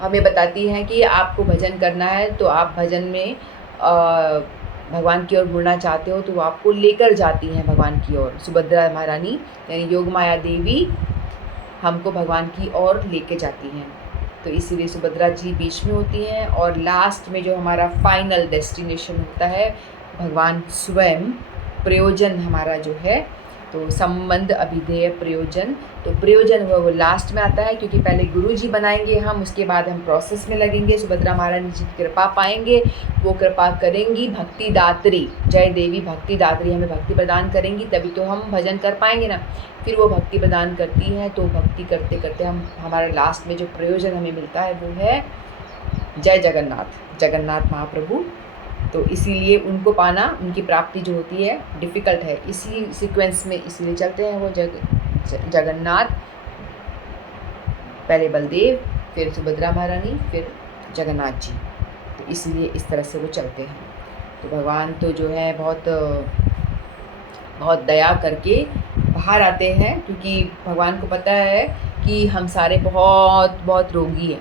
हमें बताती हैं कि आपको भजन करना है तो आप भजन में भगवान की ओर मुड़ना चाहते हो तो वो आपको लेकर जाती हैं भगवान की ओर। सुभद्रा महारानी यानी योग माया देवी हमको भगवान की ओर लेके जाती हैं। तो इसीलिए सुभद्रा जी बीच में होती हैं और लास्ट में जो हमारा फाइनल डेस्टिनेशन होता है भगवान स्वयं, प्रयोजन हमारा जो है, तो संबंध अभिधेय प्रयोजन, तो प्रयोजन वो लास्ट में आता है, क्योंकि पहले गुरु जी बनाएंगे हम, उसके बाद हम प्रोसेस में लगेंगे, सुभद्रा महारानी जी की कृपा पाएंगे, वो कृपा करेंगी भक्ति दात्री, जय देवी भक्ति दात्री हमें भक्ति प्रदान करेंगी, तभी तो हम भजन कर पाएंगे ना। फिर वो भक्ति प्रदान करती हैं, तो भक्ति करते करते हम हमारा लास्ट में जो प्रयोजन हमें मिलता है वो है जय जगन्नाथ, जगन्नाथ महाप्रभु। तो इसीलिए उनको पाना, उनकी प्राप्ति जो होती है डिफ़िकल्ट है, इसी सीक्वेंस में इसीलिए चलते हैं वो जगन्नाथ, पहले बलदेव, फिर सुभद्रा महारानी, फिर जगन्नाथ जी, तो इसीलिए इस तरह से वो चलते हैं। तो भगवान तो जो है बहुत बहुत दया करके बाहर आते हैं, क्योंकि भगवान को पता है कि हम सारे बहुत बहुत रोगी हैं,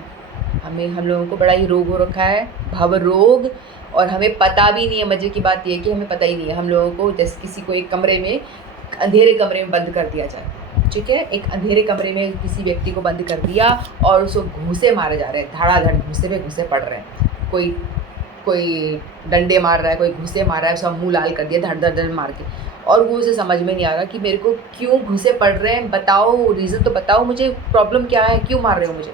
हम लोगों को बड़ा ही रोग हो रखा है, भव रोग, और हमें पता भी नहीं है। मजे की बात यह है कि हमें पता ही नहीं है। हम लोगों को जैसे किसी को एक कमरे में, अंधेरे कमरे में बंद कर दिया जाए, ठीक है, एक अंधेरे कमरे में किसी व्यक्ति को बंद कर दिया और उसको घूंसे मारे जा रहे हैं, धड़ाधड़ घूंसे पे घूंसे पड़ रहे हैं, कोई डंडे मार रहा है, कोई घूंसे मार रहा है, सब मुँह लाल कर दिया धड़ धड़ धड़ मार के, और वो उसे समझ में नहीं आ रहा कि मेरे को क्यों घूंसे पड़ रहे हैं, बताओ रीज़न तो बताओ मुझे, प्रॉब्लम क्या है, क्यों मार रहे हो मुझे।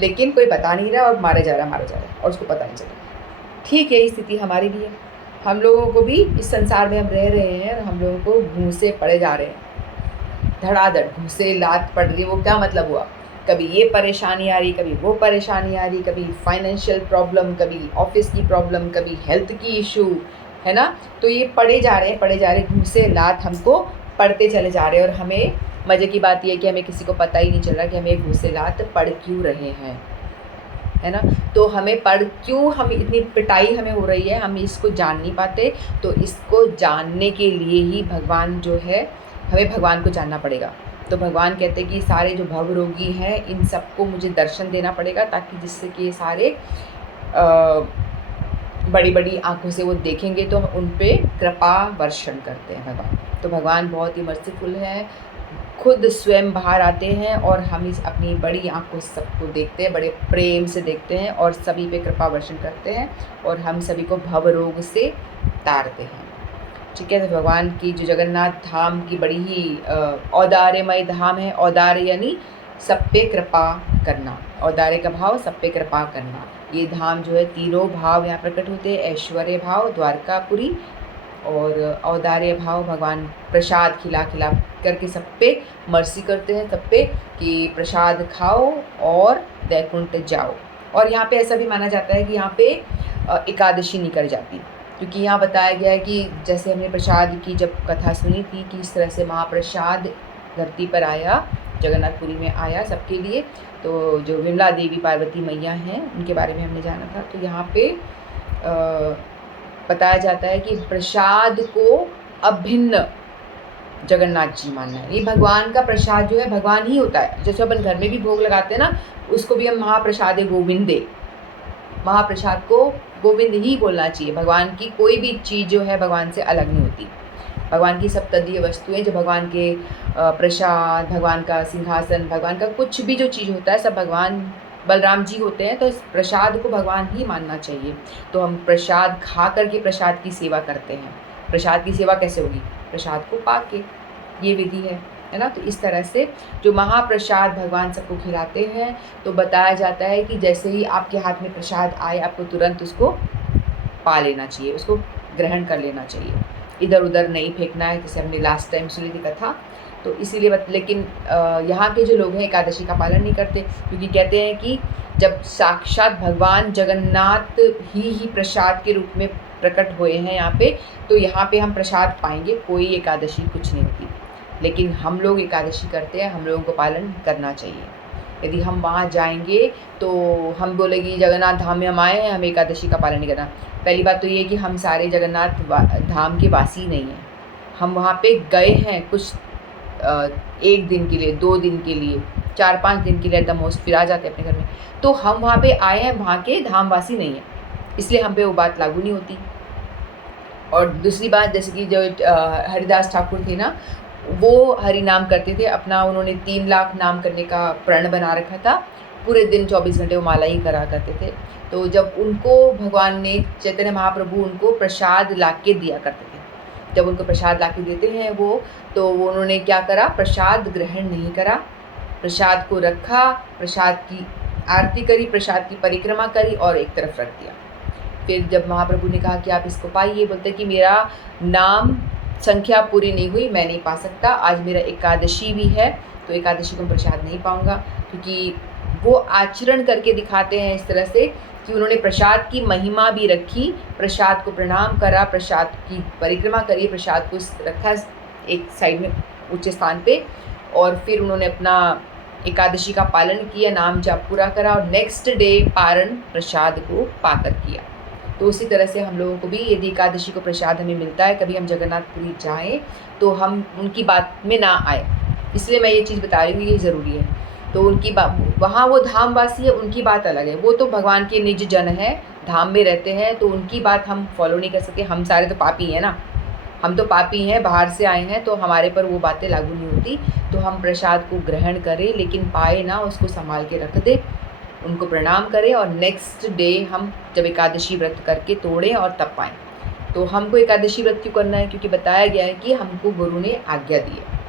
लेकिन कोई बता नहीं रहा और मारे जा रहा है और उसको पता नहीं चला। ठीक है, यही स्थिति हमारी भी है। हम लोगों को भी इस संसार में हम रह रहे हैं और हम लोगों को घूंसे पड़े जा रहे हैं, धड़ाधड़ घूंसे लात पड़ रही। वो क्या मतलब हुआ, कभी ये परेशानी आ रही, कभी वो परेशानी आ रही, कभी फाइनेंशियल प्रॉब्लम, कभी ऑफिस की प्रॉब्लम, कभी हेल्थ की इशू, है ना। तो ये पड़े जा रहे घूंसे लात हमको पड़ते चले जा रहे हैं, और हमें मज़े की बात यह है कि हमें किसी को पता ही नहीं चल रहा कि हमें घूंसे लात पड़ क्यों रहे हैं, है ना। तो हमें हम इतनी पिटाई हमें हो रही है, हम इसको जान नहीं पाते। तो इसको जानने के लिए ही भगवान जो है, हमें भगवान को जानना पड़ेगा। तो भगवान कहते हैं कि सारे जो भव रोगी हैं इन सबको मुझे दर्शन देना पड़ेगा, ताकि जिससे कि ये सारे बड़ी बड़ी आँखों से वो देखेंगे तो उन पे कृपा वर्षण करते हैं भगवान। तो भगवान बहुत ही मर्सीफुल है, खुद स्वयं बाहर आते हैं और हम इस अपनी बड़ी आँखों से सबको देखते हैं, बड़े प्रेम से देखते हैं और सभी पे कृपा वर्षण करते हैं और हम सभी को भव रोग से तारते हैं। ठीक है, तो भगवान की जो जगन्नाथ धाम की बड़ी ही औदार्यमय धाम है। औदार्य यानी सब पे कृपा करना, औदार्य का भाव सब पे कृपा करना। ये धाम जो है तीनों भाव यहाँ प्रकट होते हैं, ऐश्वर्य भाव द्वारकापुरी और औदार्य भाव भगवान प्रसाद खिला करके सब पे मर्सी करते हैं, सब पे कि प्रसाद खाओ और वैकुंठ जाओ। और यहाँ पे ऐसा भी माना जाता है कि यहाँ पे एकादशी नहीं करी जाती, क्योंकि यहाँ बताया गया है कि जैसे हमने प्रसाद की जब कथा सुनी थी कि इस तरह से महाप्रसाद धरती पर आया, जगन्नाथपुरी में आया सबके लिए। तो जो विमला देवी पार्वती मैया हैं उनके बारे में हमने जाना था। तो यहाँ पे बताया जाता है कि प्रसाद को अभिन्न जगन्नाथ जी मानना है। ये भगवान का प्रसाद जो है भगवान ही होता है। जैसे अपन घर में भी भोग लगाते हैं ना, उसको भी हम महाप्रसाद गोविंदे, महाप्रसाद को गोविंद ही बोलना चाहिए। भगवान की कोई भी चीज़ जो है भगवान से अलग नहीं होती। भगवान की सब तदीय वस्तुएं जो भगवान के प्रसाद, भगवान का सिंहासन, भगवान का कुछ भी जो चीज़ होता है सब भगवान बलराम जी होते हैं। तो इस प्रसाद को भगवान ही मानना चाहिए। तो हम प्रसाद खा करके प्रसाद की सेवा करते हैं। प्रसाद की सेवा कैसे होगी? प्रसाद को पा के, ये विधि है ना। तो इस तरह से जो महाप्रसाद भगवान सबको खिलाते हैं, तो बताया जाता है कि जैसे ही आपके हाथ में प्रसाद आए आपको तुरंत उसको पा लेना चाहिए, उसको ग्रहण कर लेना चाहिए, इधर उधर नहीं फेंकना है, जैसे हमने लास्ट टाइम सुनी थी कथा। तो इसीलिए लेकिन यहाँ के जो लोग हैं एकादशी का पालन नहीं करते, क्योंकि कहते हैं कि जब साक्षात भगवान जगन्नाथ ही प्रसाद के रूप में प्रकट हुए हैं यहाँ पे, तो यहाँ पे हम प्रसाद पाएंगे, कोई एकादशी कुछ नहीं होती। लेकिन हम लोग एकादशी करते हैं, हम लोगों को पालन करना चाहिए। यदि हम वहाँ जाएंगे तो हम बोलेंगे जगन्नाथ धाम में हम आए हैं, हमें एकादशी का पालन नहीं करना। पहली बात तो ये कि हम सारे जगन्नाथ धाम के वासी नहीं हैं। हम वहाँ पे गए हैं कुछ 1 दिन के लिए, 2 दिन के लिए, 4-5 दिन के लिए एट द मोस्ट, फिर आ जाते हैं अपने घर में। तो हम वहाँ पे आए हैं, वहाँ के धामवासी नहीं हैं, इसलिए हम पे वो बात लागू नहीं होती। और दूसरी बात, जैसे कि जो हरिदास ठाकुर थे ना, वो हरि नाम करते थे अपना, उन्होंने 3 लाख नाम करने का प्रण बना रखा था। पूरे दिन 24 घंटे वो माला ही करा करते थे। तो जब उनको भगवान ने, चैतन्य महाप्रभु उनको प्रसाद ला के दिया करते थे। जब उनको प्रसाद ला के देते हैं वो, तो वो उन्होंने क्या करा, प्रसाद ग्रहण नहीं करा, प्रसाद को रखा, प्रसाद की आरती करी, प्रसाद की परिक्रमा करी और एक तरफ रख दिया। फिर जब महाप्रभु ने कहा कि आप इसको पाइए, बोलते कि मेरा नाम संख्या पूरी नहीं हुई, मैं नहीं पा सकता, आज मेरा एकादशी भी है, तो एकादशी को प्रसाद नहीं पाऊंगा। क्योंकि वो आचरण करके दिखाते हैं इस तरह से कि उन्होंने प्रसाद की महिमा भी रखी, प्रसाद को प्रणाम करा, प्रसाद की परिक्रमा करी, प्रसाद को रखा एक साइड में ऊंचे स्थान पे, और फिर उन्होंने अपना एकादशी का पालन किया, नाम जाप पूरा करा और नेक्स्ट डे पारण प्रसाद को पाकर किया। तो उसी तरह से हम लोगों को भी यदि एकादशी को प्रसाद हमें मिलता है, कभी हम जगन्नाथपुरी जाएं तो हम उनकी बात में ना आए, इसलिए मैं ये चीज़ बता रही हूँ, ये ज़रूरी है। तो उनकी बात, वहाँ वो धामवासी है, उनकी बात अलग है, वो तो भगवान के निज जन है, धाम में रहते हैं, तो उनकी बात हम फॉलो नहीं कर सकते। हम सारे तो पापी हैं ना, हम तो पापी हैं, बाहर से आए हैं, तो हमारे पर वो बातें लागू नहीं होती। तो हम प्रसाद को ग्रहण करें, लेकिन पाए ना, उसको संभाल के रख दें, उनको प्रणाम करें और नेक्स्ट डे हम जब एकादशी व्रत करके तोड़ें और तब पाएँ। तो हमको एकादशी व्रत क्यों करना है? क्योंकि बताया गया है कि हमको गुरु ने आज्ञा दी है,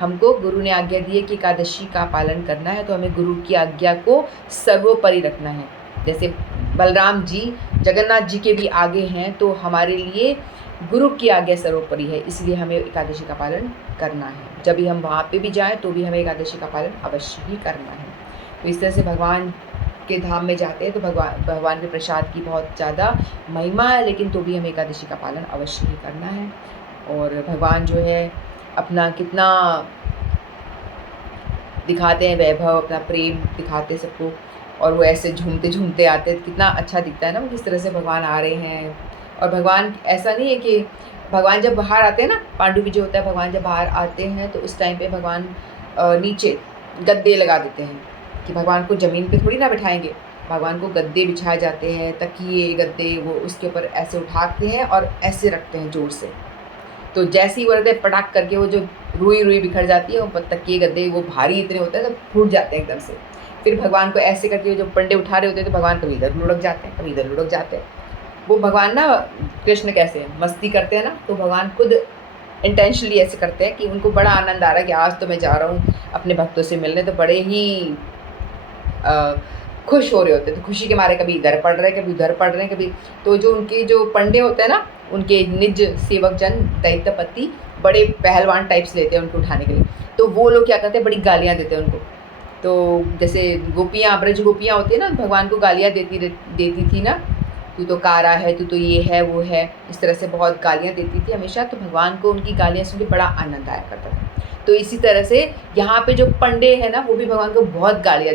हमको गुरु ने आज्ञा दी है कि एकादशी का पालन करना है, तो हमें गुरु की आज्ञा को सर्वोपरि रखना है। जैसे बलराम जी जगन्नाथ जी के भी आगे हैं, तो हमारे लिए गुरु की आज्ञा सर्वोपरि है, इसलिए हमें एकादशी का पालन करना है। जब भी हम वहाँ पे भी जाएं तो भी हमें एकादशी का पालन अवश्य ही करना है। तो इस तरह से भगवान के धाम में जाते हैं तो भगवान के प्रसाद की बहुत ज़्यादा महिमा है, लेकिन तो भी हमें एकादशी का पालन अवश्य ही करना है। और भगवान जो है अपना कितना दिखाते हैं वैभव, अपना प्रेम दिखाते सबको, और वो ऐसे झूमते झूमते आते हैं, कितना अच्छा दिखता है ना वो, किस तरह से भगवान आ रहे हैं। और भगवान ऐसा नहीं है कि भगवान जब बाहर आते हैं ना, पांडु विजय होता है, भगवान जब बाहर आते हैं तो उस टाइम पे भगवान नीचे गद्दे लगा देते हैं, कि भगवान को ज़मीन पे थोड़ी ना बिठाएंगे, भगवान को गद्दे बिछाए जाते हैं, तकिए गद्दे, वो उसके ऊपर ऐसे उठाते हैं और ऐसे रखते हैं जोर से। तो जैसे ही वो रहते पटाख करके वो जो रुई रुई बिखर जाती है, वो तकिए गद्दे वो भारी इतने होते हैं तो फूट जाते हैं एकदम से। फिर भगवान को ऐसे करके जो पंडे उठा रहे होते हैं तो भगवान कभी इधर लुढ़क जाते हैं, कभी इधर लुढ़क जाते हैं। वो भगवान ना, कृष्ण कैसे हैं, मस्ती करते हैं ना, तो भगवान खुद इंटेंशनली ऐसे करते हैं कि उनको बड़ा आनंद आ रहा है कि आज तो मैं जा रहा हूँ अपने भक्तों से मिलने, तो बड़े ही खुश हो रहे होते हैं। तो खुशी के मारे कभी इधर पढ़ रहे हैं, कभी उधर पढ़ रहे हैं, कभी, तो जो उनके जो पंडे होते हैं ना, उनके निज सेवक जन दैत्यपति बड़े पहलवान टाइप्स लेते हैं उनको उठाने के लिए, तो वो लोग क्या करते हैं, बड़ी गालियाँ देते हैं उनको। तो जैसे गोपियाँ, ब्रज गोपियाँ होती है ना, भगवान को गालियाँ देती थी ना, तू तो कारा है, तू तो ये है वो है, इस तरह से बहुत गालियाँ देती थी हमेशा। तो भगवान को उनकी गालियाँ सुन के बड़ा आनंद आया करता था। तो इसी तरह से यहाँ पे जो पंडे हैं ना, वो भी भगवान को बहुत गालियाँ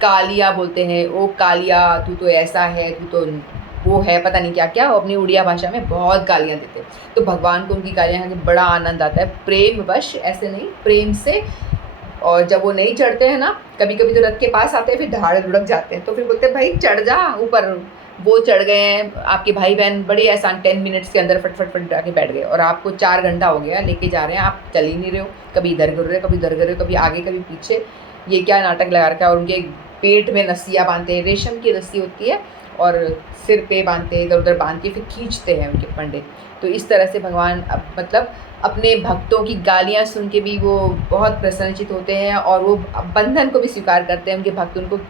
कालिया बोलते हैं, ओ कालिया, तू तो ऐसा है, तू तो वो है, पता नहीं क्या क्या, वो अपनी उड़िया भाषा में बहुत गालियाँ देते हैं। तो भगवान को उनकी गालियाँ खाने बड़ा आनंद आता है, प्रेमवश, ऐसे नहीं, प्रेम से। और जब वो नहीं चढ़ते हैं ना, कभी कभी तो रथ के पास आते हैं, फिर धाड़ लुढ़क जाते हैं, तो फिर बोलते हैं भाई चढ़ जा ऊपर। वो चढ़ गए हैं, आपके भाई बहन बड़े आसान 10 मिनट्स के अंदर फट आके बैठ गए, और आपको 4 घंटा हो गया लेके जा रहे हैं, आप चल ही नहीं रहे हो, कभी इधर गिर रहे हो, कभी उधर गिर रहे हो, कभी आगे कभी पीछे, ये क्या नाटक लगा रखा है। और उनके पेट में रस्सियाँ बांधते हैं, रेशम की रस्सी होती है, और सिर पे बांधते हैं, इधर उधर बांध के फिर खींचते हैं उनके पंडे। तो इस तरह से भगवान मतलब अपने भक्तों की गालियाँ सुन के भी वो बहुत प्रसन्नचित होते हैं, और वो बंधन को भी स्वीकार करते हैं। उनके भक्त उनको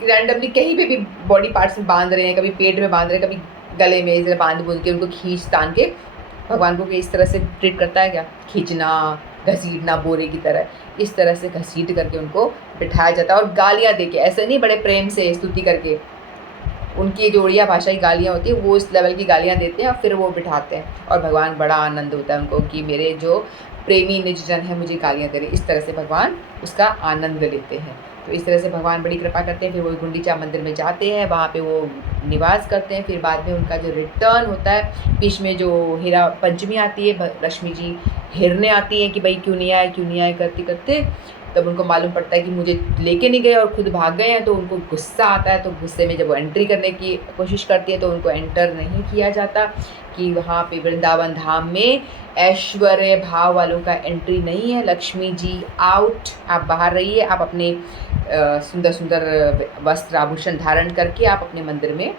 रैंडमली कहीं पे भी बॉडी पार्ट्स में बांध रहे हैं, कभी पेट में बांध रहे हैं, कभी गले में, इस तरह बांध बूंद के उनको खींच तान के, भगवान को इस तरह से ट्रीट करता है क्या, खींचना, घसीटना, बोरे की तरह, इस तरह से घसीट करके उनको बिठाया जाता है। और गालियाँ दे के, ऐसे नहीं बड़े प्रेम से स्तुति करके, उनकी जो उड़िया भाषा की गालियाँ होती है वो इस लेवल की गालियाँ देते हैं, और फिर वो बिठाते हैं, और भगवान बड़ा आनंद होता है उनको कि मेरे जो प्रेमी निज जन है मुझे गालियाँ दे रहे, इस तरह से भगवान उसका आनंद लेते हैं। तो इस तरह से भगवान बड़ी कृपा करते हैं। फिर वो गुंडीचा मंदिर में जाते हैं, वहाँ पे वो निवास करते हैं। फिर बाद में उनका जो रिटर्न होता है, बीच में जो हीरा पंचमी आती है, लक्ष्मी जी हिरने आती हैं कि भाई क्यों नहीं आए करते करते तब उनको मालूम पड़ता है कि मुझे लेके नहीं गए और खुद भाग गए हैं, तो उनको गुस्सा आता है। तो गुस्से में जब वो एंट्री करने की कोशिश करती है तो उनको एंटर नहीं किया जाता, कि वहाँ पे वृंदावन धाम में ऐश्वर्य भाव वालों का एंट्री नहीं है। लक्ष्मी जी आउट, आप बाहर रहिए, आप अपने सुंदर सुंदर वस्त्र आभूषण धारण करके आप अपने मंदिर में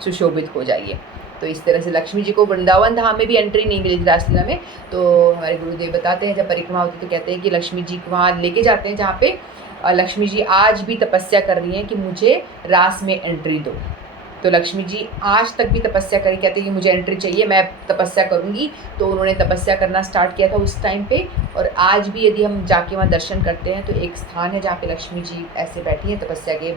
सुशोभित हो जाइए। तो इस तरह से लक्ष्मी जी को वृंदावन धाम में भी एंट्री नहीं मिली थी रासलीला में। तो हमारे गुरुदेव बताते हैं, जब परिक्रमा होती है तो कहते हैं कि लक्ष्मी जी को वहाँ लेके जाते हैं जहाँ पे लक्ष्मी जी आज भी तपस्या कर रही हैं कि मुझे रास में एंट्री दो। तो लक्ष्मी जी आज तक भी तपस्या करी, कहते हैं कि मुझे एंट्री चाहिए, मैं तपस्या करूँगी। तो उन्होंने तपस्या करना स्टार्ट किया था उस टाइम पे। और आज भी यदि हम जाके वहाँ दर्शन करते हैं तो एक स्थान है जहाँ पे लक्ष्मी जी ऐसे बैठी हैं तपस्या के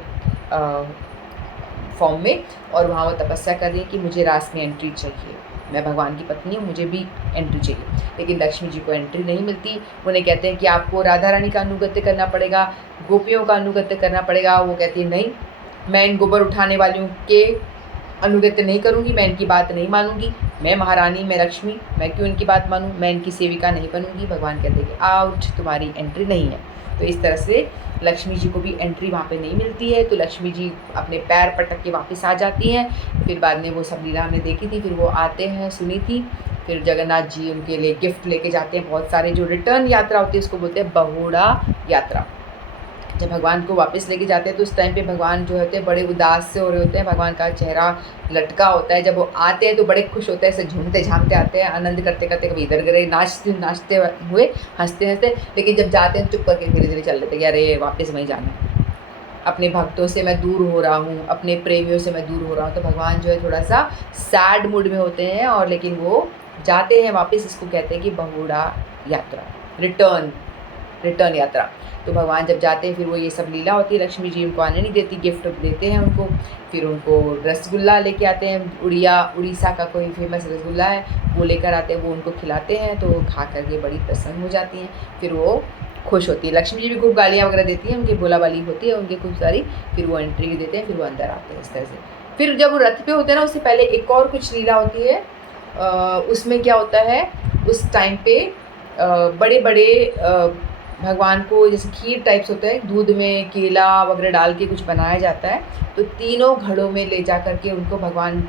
फॉर्म में, और वहाँ वो तपस्या कर रही है कि मुझे रास में एंट्री चाहिए, मैं भगवान की पत्नी हूँ, मुझे भी एंट्री चाहिए। लेकिन लक्ष्मी जी को एंट्री नहीं मिलती। उन्हें कहते हैं कि आपको राधा रानी का अनुगत्य करना पड़ेगा, गोपियों का अनुगत्य करना पड़ेगा। वो कहती है नहीं, मैं इन गोबर उठाने वालों के अनुगत्य नहीं करूँगी, मैं इनकी बात नहीं मानूंगी, मैं महारानी, मैं लक्ष्मी, मैं क्यों इनकी बात मानूँ, मैं इनकी सेविका नहीं बनूंगी। भगवान कहते हैं कि आउट, तुम्हारी एंट्री नहीं है। तो इस तरह से लक्ष्मी जी को भी एंट्री वहाँ पे नहीं मिलती है। तो लक्ष्मी जी अपने पैर पटक के वापस आ जाती हैं। फिर बाद में वो सब लीला हमने देखी थी, फिर वो आते हैं, सुनी थी। फिर जगन्नाथ जी उनके लिए गिफ्ट लेके जाते हैं बहुत सारे। जो रिटर्न यात्रा होती है उसको बोलते हैं बहुड़ा यात्रा। जब भगवान को वापस लेके जाते हैं तो उस टाइम पे भगवान जो होते हैं बड़े उदास से हो रहे होते हैं, भगवान का चेहरा लटका होता है। जब वो आते हैं तो बड़े खुश होते हैं, ऐसे झूमते झामते आते हैं, आनंद करते करते, कभी इधर गए नाचते हुए, हंसते हंसते। लेकिन जब जाते हैं चुप करके धीरे धीरे चल लेते हैं, अरे वापस वहीं जाना है, अपने भक्तों से मैं दूर हो रहा हूँ, अपने प्रेमियों से मैं दूर हो रहा हूँ। तो भगवान जो है थोड़ा सा सैड मूड में होते हैं, और लेकिन वो जाते हैं वापस। इसको कहते हैं कि बहुड़ा यात्रा, रिटर्न यात्रा। तो भगवान जब जाते हैं फिर वो ये सब लीला होती है। लक्ष्मी जी उनको आने नहीं देती, गिफ्ट देते हैं उनको। फिर उनको रसगुल्ला लेके आते हैं, उड़ीसा का कोई फेमस रसगुल्ला है, वो लेकर आते हैं, वो उनको खिलाते हैं। तो खा करके बड़ी प्रसन्न हो जाती हैं, फिर वो खुश होती है। लक्ष्मी जी भी खूब गालियाँ वगैरह देती हैं, उनकी बोला बाली होती है उनकी खूब सारी। फिर वो एंट्री देते हैं, फिर वो अंदर आते हैं इस तरह से। फिर जब वो रथ पे होते हैं ना, उससे पहले एक और कुछ लीला होती है। उसमें क्या होता है, उस टाइम पे बड़े बड़े भगवान को जैसे खीर टाइप्स होता है, दूध में केला वगैरह डाल के कुछ बनाया जाता है। तो तीनों घड़ों में ले जा करके उनको भगवान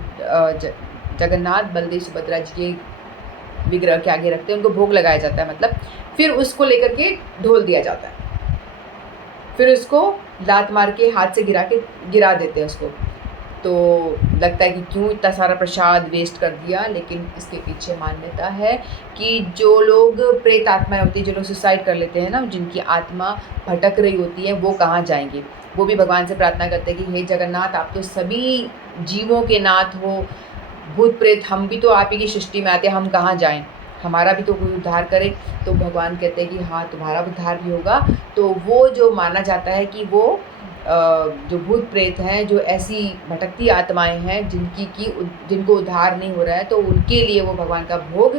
जगन्नाथ, बलदेव, सुभद्रा जी के विग्रह के आगे रखते हैं, उनको भोग लगाया जाता है मतलब। फिर उसको लेकर के ढोल दिया जाता है, फिर उसको लात मार के हाथ से गिरा देते हैं उसको। तो लगता है कि क्यों इतना सारा प्रसाद वेस्ट कर दिया, लेकिन इसके पीछे मान्यता है कि जो लोग प्रेत आत्माएं होती हैं, जो लोग सुसाइड कर लेते हैं ना, जिनकी आत्मा भटक रही होती है, वो कहाँ जाएंगे। वो भी भगवान से प्रार्थना करते हैं कि हे जगन्नाथ, आप तो सभी जीवों के नाथ हो, भूत प्रेत हम भी तो आप ही की सृष्टि में आते हैं, हम कहाँ जाएं, हमारा भी तो कोई उद्धार करे। तो भगवान कहते हैं कि हाँ, तुम्हारा उद्धार भी होगा। तो वो जो माना जाता है कि वो जो भूत प्रेत हैं, जो ऐसी भटकती आत्माएं हैं जिनको उद्धार नहीं हो रहा है, तो उनके लिए वो भगवान का भोग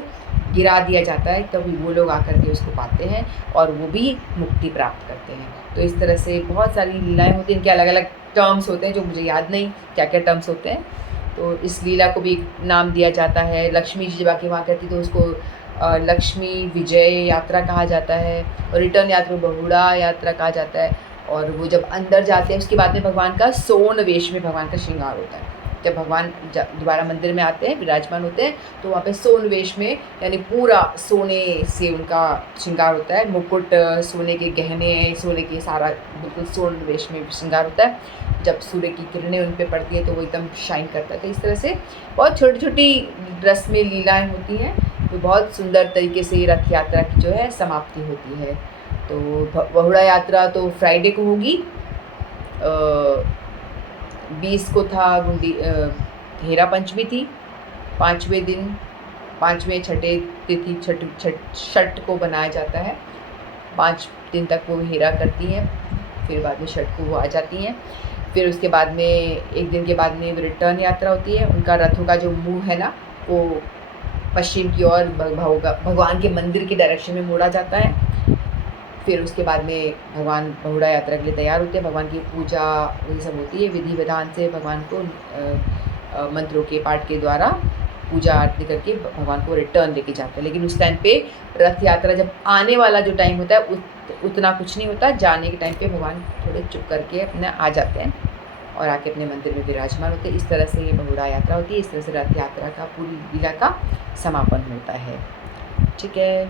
गिरा दिया जाता है, तभी वो लोग आकर के उसको पाते हैं और वो भी मुक्ति प्राप्त करते हैं। तो इस तरह से बहुत सारी लीलाएं होती हैं, इनके अलग अलग टर्म्स होते हैं जो मुझे याद नहीं क्या क्या टर्म्स होते हैं। तो इस लीला को भी नाम दिया जाता है। लक्ष्मी जी जब आके वहाँ करती तो उसको लक्ष्मी विजय यात्रा कहा जाता है, और रिटर्न यात्रा बहुड़ा यात्रा कहा जाता है। और वो जब अंदर जाते हैं उसके बाद में भगवान का सोन वेश में भगवान का श्रृंगार होता है। जब भगवान दोबारा मंदिर में आते हैं, विराजमान होते हैं, तो वहाँ पे सोन वेश में, यानी पूरा सोने से उनका श्रृंगार होता है। मुकुट, सोने के गहने, सोने के सारा बिल्कुल सोन वेश में श्रृंगार होता है। जब सूर्य की किरणें उन पर पड़ती है तो वो एकदम शाइन करता है। तो इस तरह से बहुत छोटी छोटी रस्में लीलाएँ होती हैं। तो बहुत सुंदर तरीके से रथ यात्रा की जो है समाप्ति होती है। तो बहुड़ा यात्रा तो फ्राइडे को होगी, 20 को था हेरा पंचमी थी, 5वें दिन, 5वें छठे तिथि छठ को बनाया जाता है। 5 दिन तक वो हेरा करती हैं, फिर बाद में छठ को वो आ जाती हैं। फिर उसके बाद में एक दिन के बाद में रिटर्न यात्रा होती है। उनका रथों का जो मुँह है ना, वो पश्चिम की ओर भगवान के मंदिर की डायरेक्शन में मोड़ा जाता है। फिर उसके बाद में भगवान बहुड़ा यात्रा के लिए तैयार होते हैं। भगवान की पूजा ये सब होती है, विधि विधान से भगवान को मंत्रों के पाठ के द्वारा पूजा आरती करके भगवान को रिटर्न लेके जाते हैं। लेकिन उस टाइम पे रथ यात्रा जब आने वाला जो टाइम होता है, तो उतना कुछ नहीं होता। जाने के टाइम पे भगवान थोड़े चुप करके अपने आ जाते हैं और आके अपने मंदिर में विराजमान होते हैं। इस तरह से ये बहुड़ा यात्रा होती है। इस तरह से रथ यात्रा का पूरी लीला का समापन होता है। ठीक है।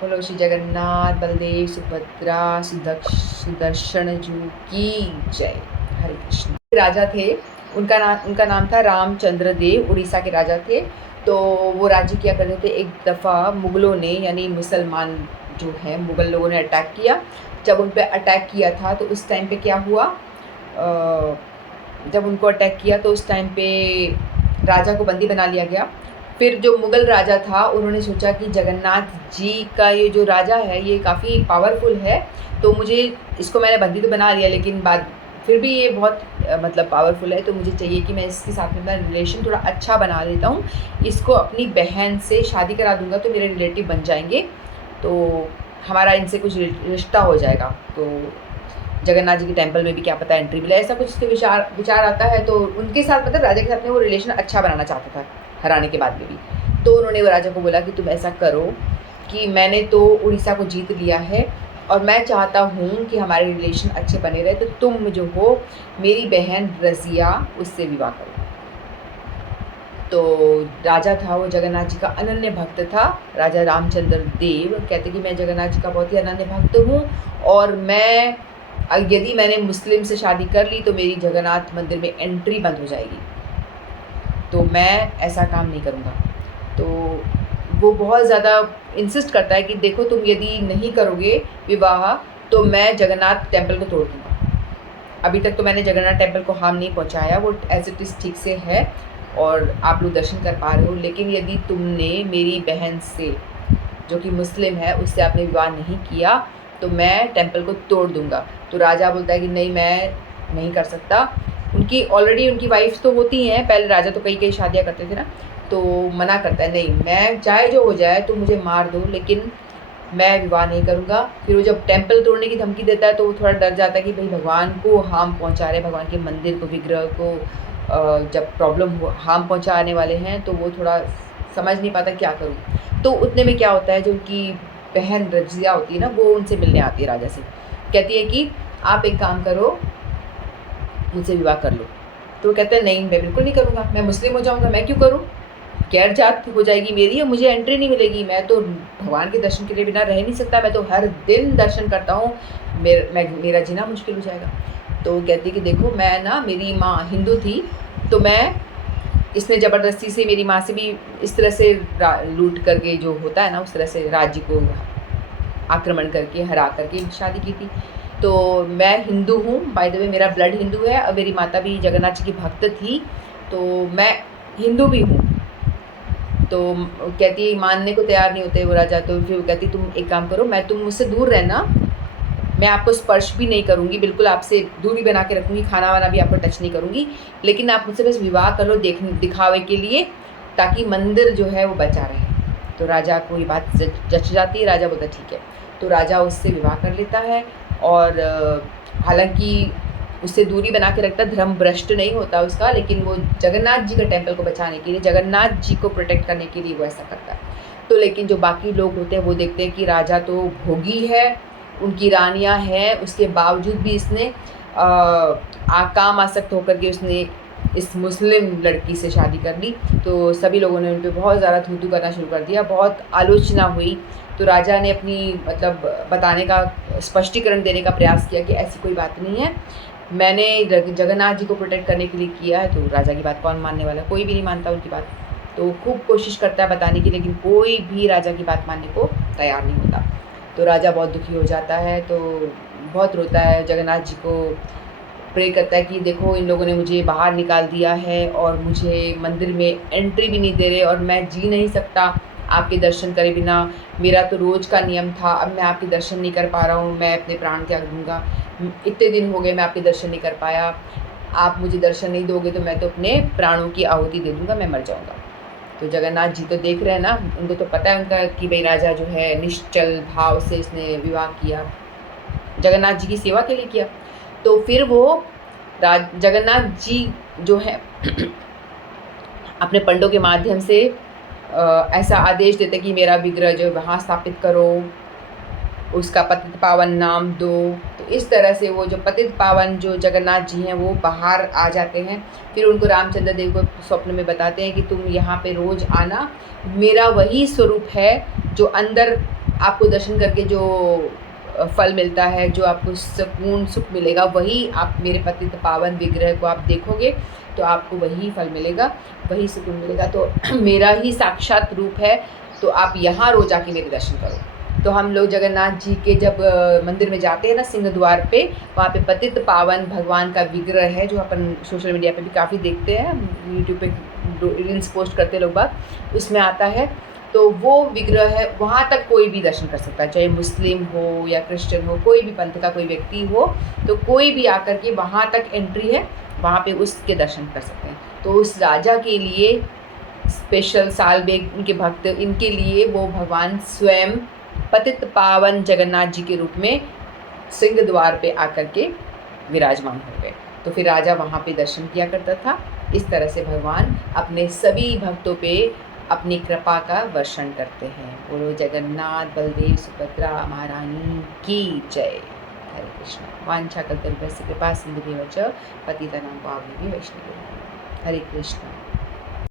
बोलो श्री जगन्नाथ बलदेव सुभद्रा सुदर्शन जू की जय। हरे कृष्ण। राजा थे, उनका नाम था रामचंद्र देव, उड़ीसा के राजा थे। तो वो राज्य किया करते थे। एक दफ़ा मुग़लों ने, यानी मुसलमान जो है मुग़ल लोगों ने अटैक किया। जब उन पर अटैक किया था तो उस टाइम पे क्या हुआ, जब उनको अटैक किया तो उस टाइम पे राजा को बंदी बना लिया गया। फिर जो मुग़ल राजा था उन्होंने सोचा कि जगन्नाथ जी का ये जो राजा है ये काफ़ी पावरफुल है, तो मुझे इसको मैंने बंदी तो बना लिया, लेकिन बाद फिर भी ये बहुत मतलब पावरफुल है, तो मुझे चाहिए कि मैं इसके साथ में अपना रिलेशन थोड़ा अच्छा बना लेता हूँ। इसको अपनी बहन से शादी करा दूँगा तो मेरे रिलेटिव बन जाएंगे, तो हमारा इनसे कुछ रिश्ता हो जाएगा। तो जगन्नाथ जी के टेम्पल में भी क्या पता एंट्री मिले, ऐसा कुछ उसके विचार आता है। तो उनके साथ मतलब राजा के साथ में वो रिलेशन अच्छा बनाना चाहता था हराने के बाद में भी। तो उन्होंने वो राजा को बोला कि तुम ऐसा करो कि मैंने तो उड़ीसा को जीत लिया है और मैं चाहता हूँ कि हमारे रिलेशन अच्छे बने रहे, तो तुम जो हो मेरी बहन रज़िया उससे विवाह करो। तो राजा था वो जगन्नाथ जी का अनन्य भक्त था। राजा रामचंद्र देव कहते कि मैं जगन्नाथ जी का बहुत ही अनन्य भक्त हूँ और मैं यदि मैंने मुस्लिम से शादी कर ली तो मेरी जगन्नाथ मंदिर में एंट्री बंद हो जाएगी, तो मैं ऐसा काम नहीं करूँगा। तो वो बहुत ज़्यादा इंसिस्ट करता है कि देखो तुम यदि नहीं करोगे विवाह तो मैं जगन्नाथ टेम्पल को तोड़ दूँगा। अभी तक तो मैंने जगन्नाथ टेम्पल को हार्म नहीं पहुँचाया, वो एज इट इज़ ठीक से है और आप लोग दर्शन कर पा रहे हो, लेकिन यदि तुमने मेरी बहन से जो कि मुस्लिम है उससे आपने विवाह नहीं किया तो मैं टेम्पल को तोड़ दूँगा। तो राजा बोलता है कि नहीं, मैं नहीं कर सकता। उनकी ऑलरेडी उनकी वाइफ्स तो होती हैं, पहले राजा तो कई शादियाँ करते थे ना, तो मना करता है, नहीं मैं चाहे जो हो जाए तो मुझे मार दो लेकिन मैं विवाह नहीं करूँगा। फिर वो जब टेम्पल तोड़ने की धमकी देता है तो वो थोड़ा डर जाता है कि भाई भगवान को हार्म पहुँचा रहे, भगवान के मंदिर को, विग्रह को जब प्रॉब्लम हो, हार्म पहुँचाने वाले हैं, तो वो थोड़ा समझ नहीं पाता क्या करूँ। तो उतने में क्या होता है, जो उनकी बहन रज़िया होती है ना, वो उनसे मिलने आती है राजा से, कहती है कि आप एक काम करो, मुझसे विवाह कर लो। तो वो कहते हैं नहीं, मैं बिल्कुल नहीं करूँगा, मैं मुस्लिम हो जाऊँगा, मैं क्यों करूँ, गैर जात हो जाएगी मेरी और मुझे एंट्री नहीं मिलेगी, मैं तो भगवान के दर्शन के लिए बिना रह नहीं सकता, मैं तो हर दिन दर्शन करता हूँ, मेरा जीना मुश्किल हो जाएगा। तो कहती कि देखो मैं ना, मेरी माँ हिंदू थी, तो मैं, इसने ज़बरदस्ती से मेरी माँ से भी इस तरह से लूट करके जो होता है ना, उस तरह से राज्य को आक्रमण करके हरा करके शादी की थी। तो मैं हिंदू हूँ, बाय द वे मेरा ब्लड हिंदू है और मेरी माता भी जगन्नाथ जी की भक्त थी, तो मैं हिंदू भी हूँ। तो कहती, मानने को तैयार नहीं होते वो राजा। तो फिर वो कहती तुम एक काम करो, तुम मुझसे दूर रहना, मैं आपको स्पर्श भी नहीं करूँगी, बिल्कुल आपसे दूरी बना के रखूँगी, खाना वाना भी आपको टच नहीं करूँगी, लेकिन आप मुझसे बस विवाह कर लो दिखावे के लिए, ताकि मंदिर जो है वो बचा रहे। तो राजा को ये बात जच जाती है, राजा बोलता ठीक है। तो राजा उससे विवाह कर लेता है और हालांकि उससे दूरी बना के रखता, धर्म भ्रष्ट नहीं होता उसका, लेकिन वो जगन्नाथ जी का टेम्पल को बचाने के लिए, जगन्नाथ जी को प्रोटेक्ट करने के लिए वो ऐसा करता है। तो लेकिन जो बाकी लोग होते हैं वो देखते हैं कि राजा तो भोगी है, उनकी रानियां हैं, उसके बावजूद भी इसने काम आसक्त होकर के उसने इस मुस्लिम लड़की से शादी कर ली। तो सभी लोगों ने उन पर बहुत ज़्यादा थू-थू करना शुरू कर दिया, बहुत आलोचना हुई। तो राजा ने अपनी मतलब बताने का, स्पष्टीकरण देने का प्रयास किया कि ऐसी कोई बात नहीं है, मैंने जगन्नाथ जी को प्रोटेक्ट करने के लिए किया है। तो राजा की बात कौन मानने वाला, कोई भी नहीं मानता उनकी बात। तो खूब कोशिश करता है बताने की, लेकिन कोई भी राजा की बात मानने को तैयार नहीं होता। तो राजा बहुत दुखी हो जाता है, तो बहुत रोता है, जगन्नाथ जी को प्रे करता है कि देखो इन लोगों ने मुझे बाहर निकाल दिया है और मुझे मंदिर में एंट्री भी नहीं दे रहे और मैं जी नहीं सकता आपके दर्शन करे बिना। मेरा तो रोज़ का नियम था, अब मैं आपके दर्शन नहीं कर पा रहा हूँ, मैं अपने प्राण त्याग दूँगा। इतने दिन हो गए मैं आपके दर्शन नहीं कर पाया, आप मुझे दर्शन नहीं दोगे तो मैं तो अपने प्राणों की आहुति दे दूँगा, मैं मर जाऊँगा। तो जगन्नाथ जी तो देख रहे हैं ना, उनको तो पता है उनका कि भाई राजा जो है निश्चल भाव से इसने विवाह किया, जगन्नाथ जी की सेवा के लिए किया। तो फिर वो जगन्नाथ जी जो है अपने पंडों के माध्यम से ऐसा आदेश देते कि मेरा विग्रह जो वहाँ स्थापित करो, उसका पतित पावन नाम दो। तो इस तरह से वो जो पतित पावन जो जगन्नाथ जी हैं वो बाहर आ जाते हैं। फिर उनको रामचंद्र देव को स्वप्न में बताते हैं कि तुम यहाँ पे रोज़ आना, मेरा वही स्वरूप है जो अंदर आपको दर्शन करके जो फल मिलता है, जो आपको सुकून सुख मिलेगा, वही आप मेरे पतित पावन विग्रह को आप देखोगे तो आपको वही फल मिलेगा, वही सुकून मिलेगा। तो मेरा ही साक्षात रूप है, तो आप यहाँ रोज़ आके मेरे दर्शन करो। तो हम लोग जगन्नाथ जी के जब मंदिर में जाते हैं ना, सिंह द्वार पे, वहाँ पे पतित पावन भगवान का विग्रह है, जो अपन सोशल मीडिया पे भी काफ़ी देखते हैं, यूट्यूब पे रील्स पोस्ट करते लोग बाग, उसमें आता है। तो वो विग्रह है, वहाँ तक कोई भी दर्शन कर सकता है, चाहे मुस्लिम हो या क्रिश्चियन हो, कोई भी पंथ का कोई व्यक्ति हो, तो कोई भी आकर के वहाँ तक एंट्री है, वहाँ पे उसके दर्शन कर सकते हैं। तो उस राजा के लिए स्पेशल साल बेग उनके भक्त, इनके लिए वो भगवान स्वयं पतित पावन जगन्नाथ जी के रूप में सिंह द्वार पे आकर के विराजमान हो गए। तो फिर राजा वहाँ पे दर्शन किया करता था। इस तरह से भगवान अपने सभी भक्तों पे अपनी कृपा का वर्षण करते हैं। बोलो जगन्नाथ बलदेव सुभद्रा महारानी की जय। हरे कृष्ण। वांछा कल्पतरुभ्यश्च कृपा सिन्धुभ्येव च पतितानां पावनेभ्यो वैष्णवेभ्यो। हरे कृष्ण।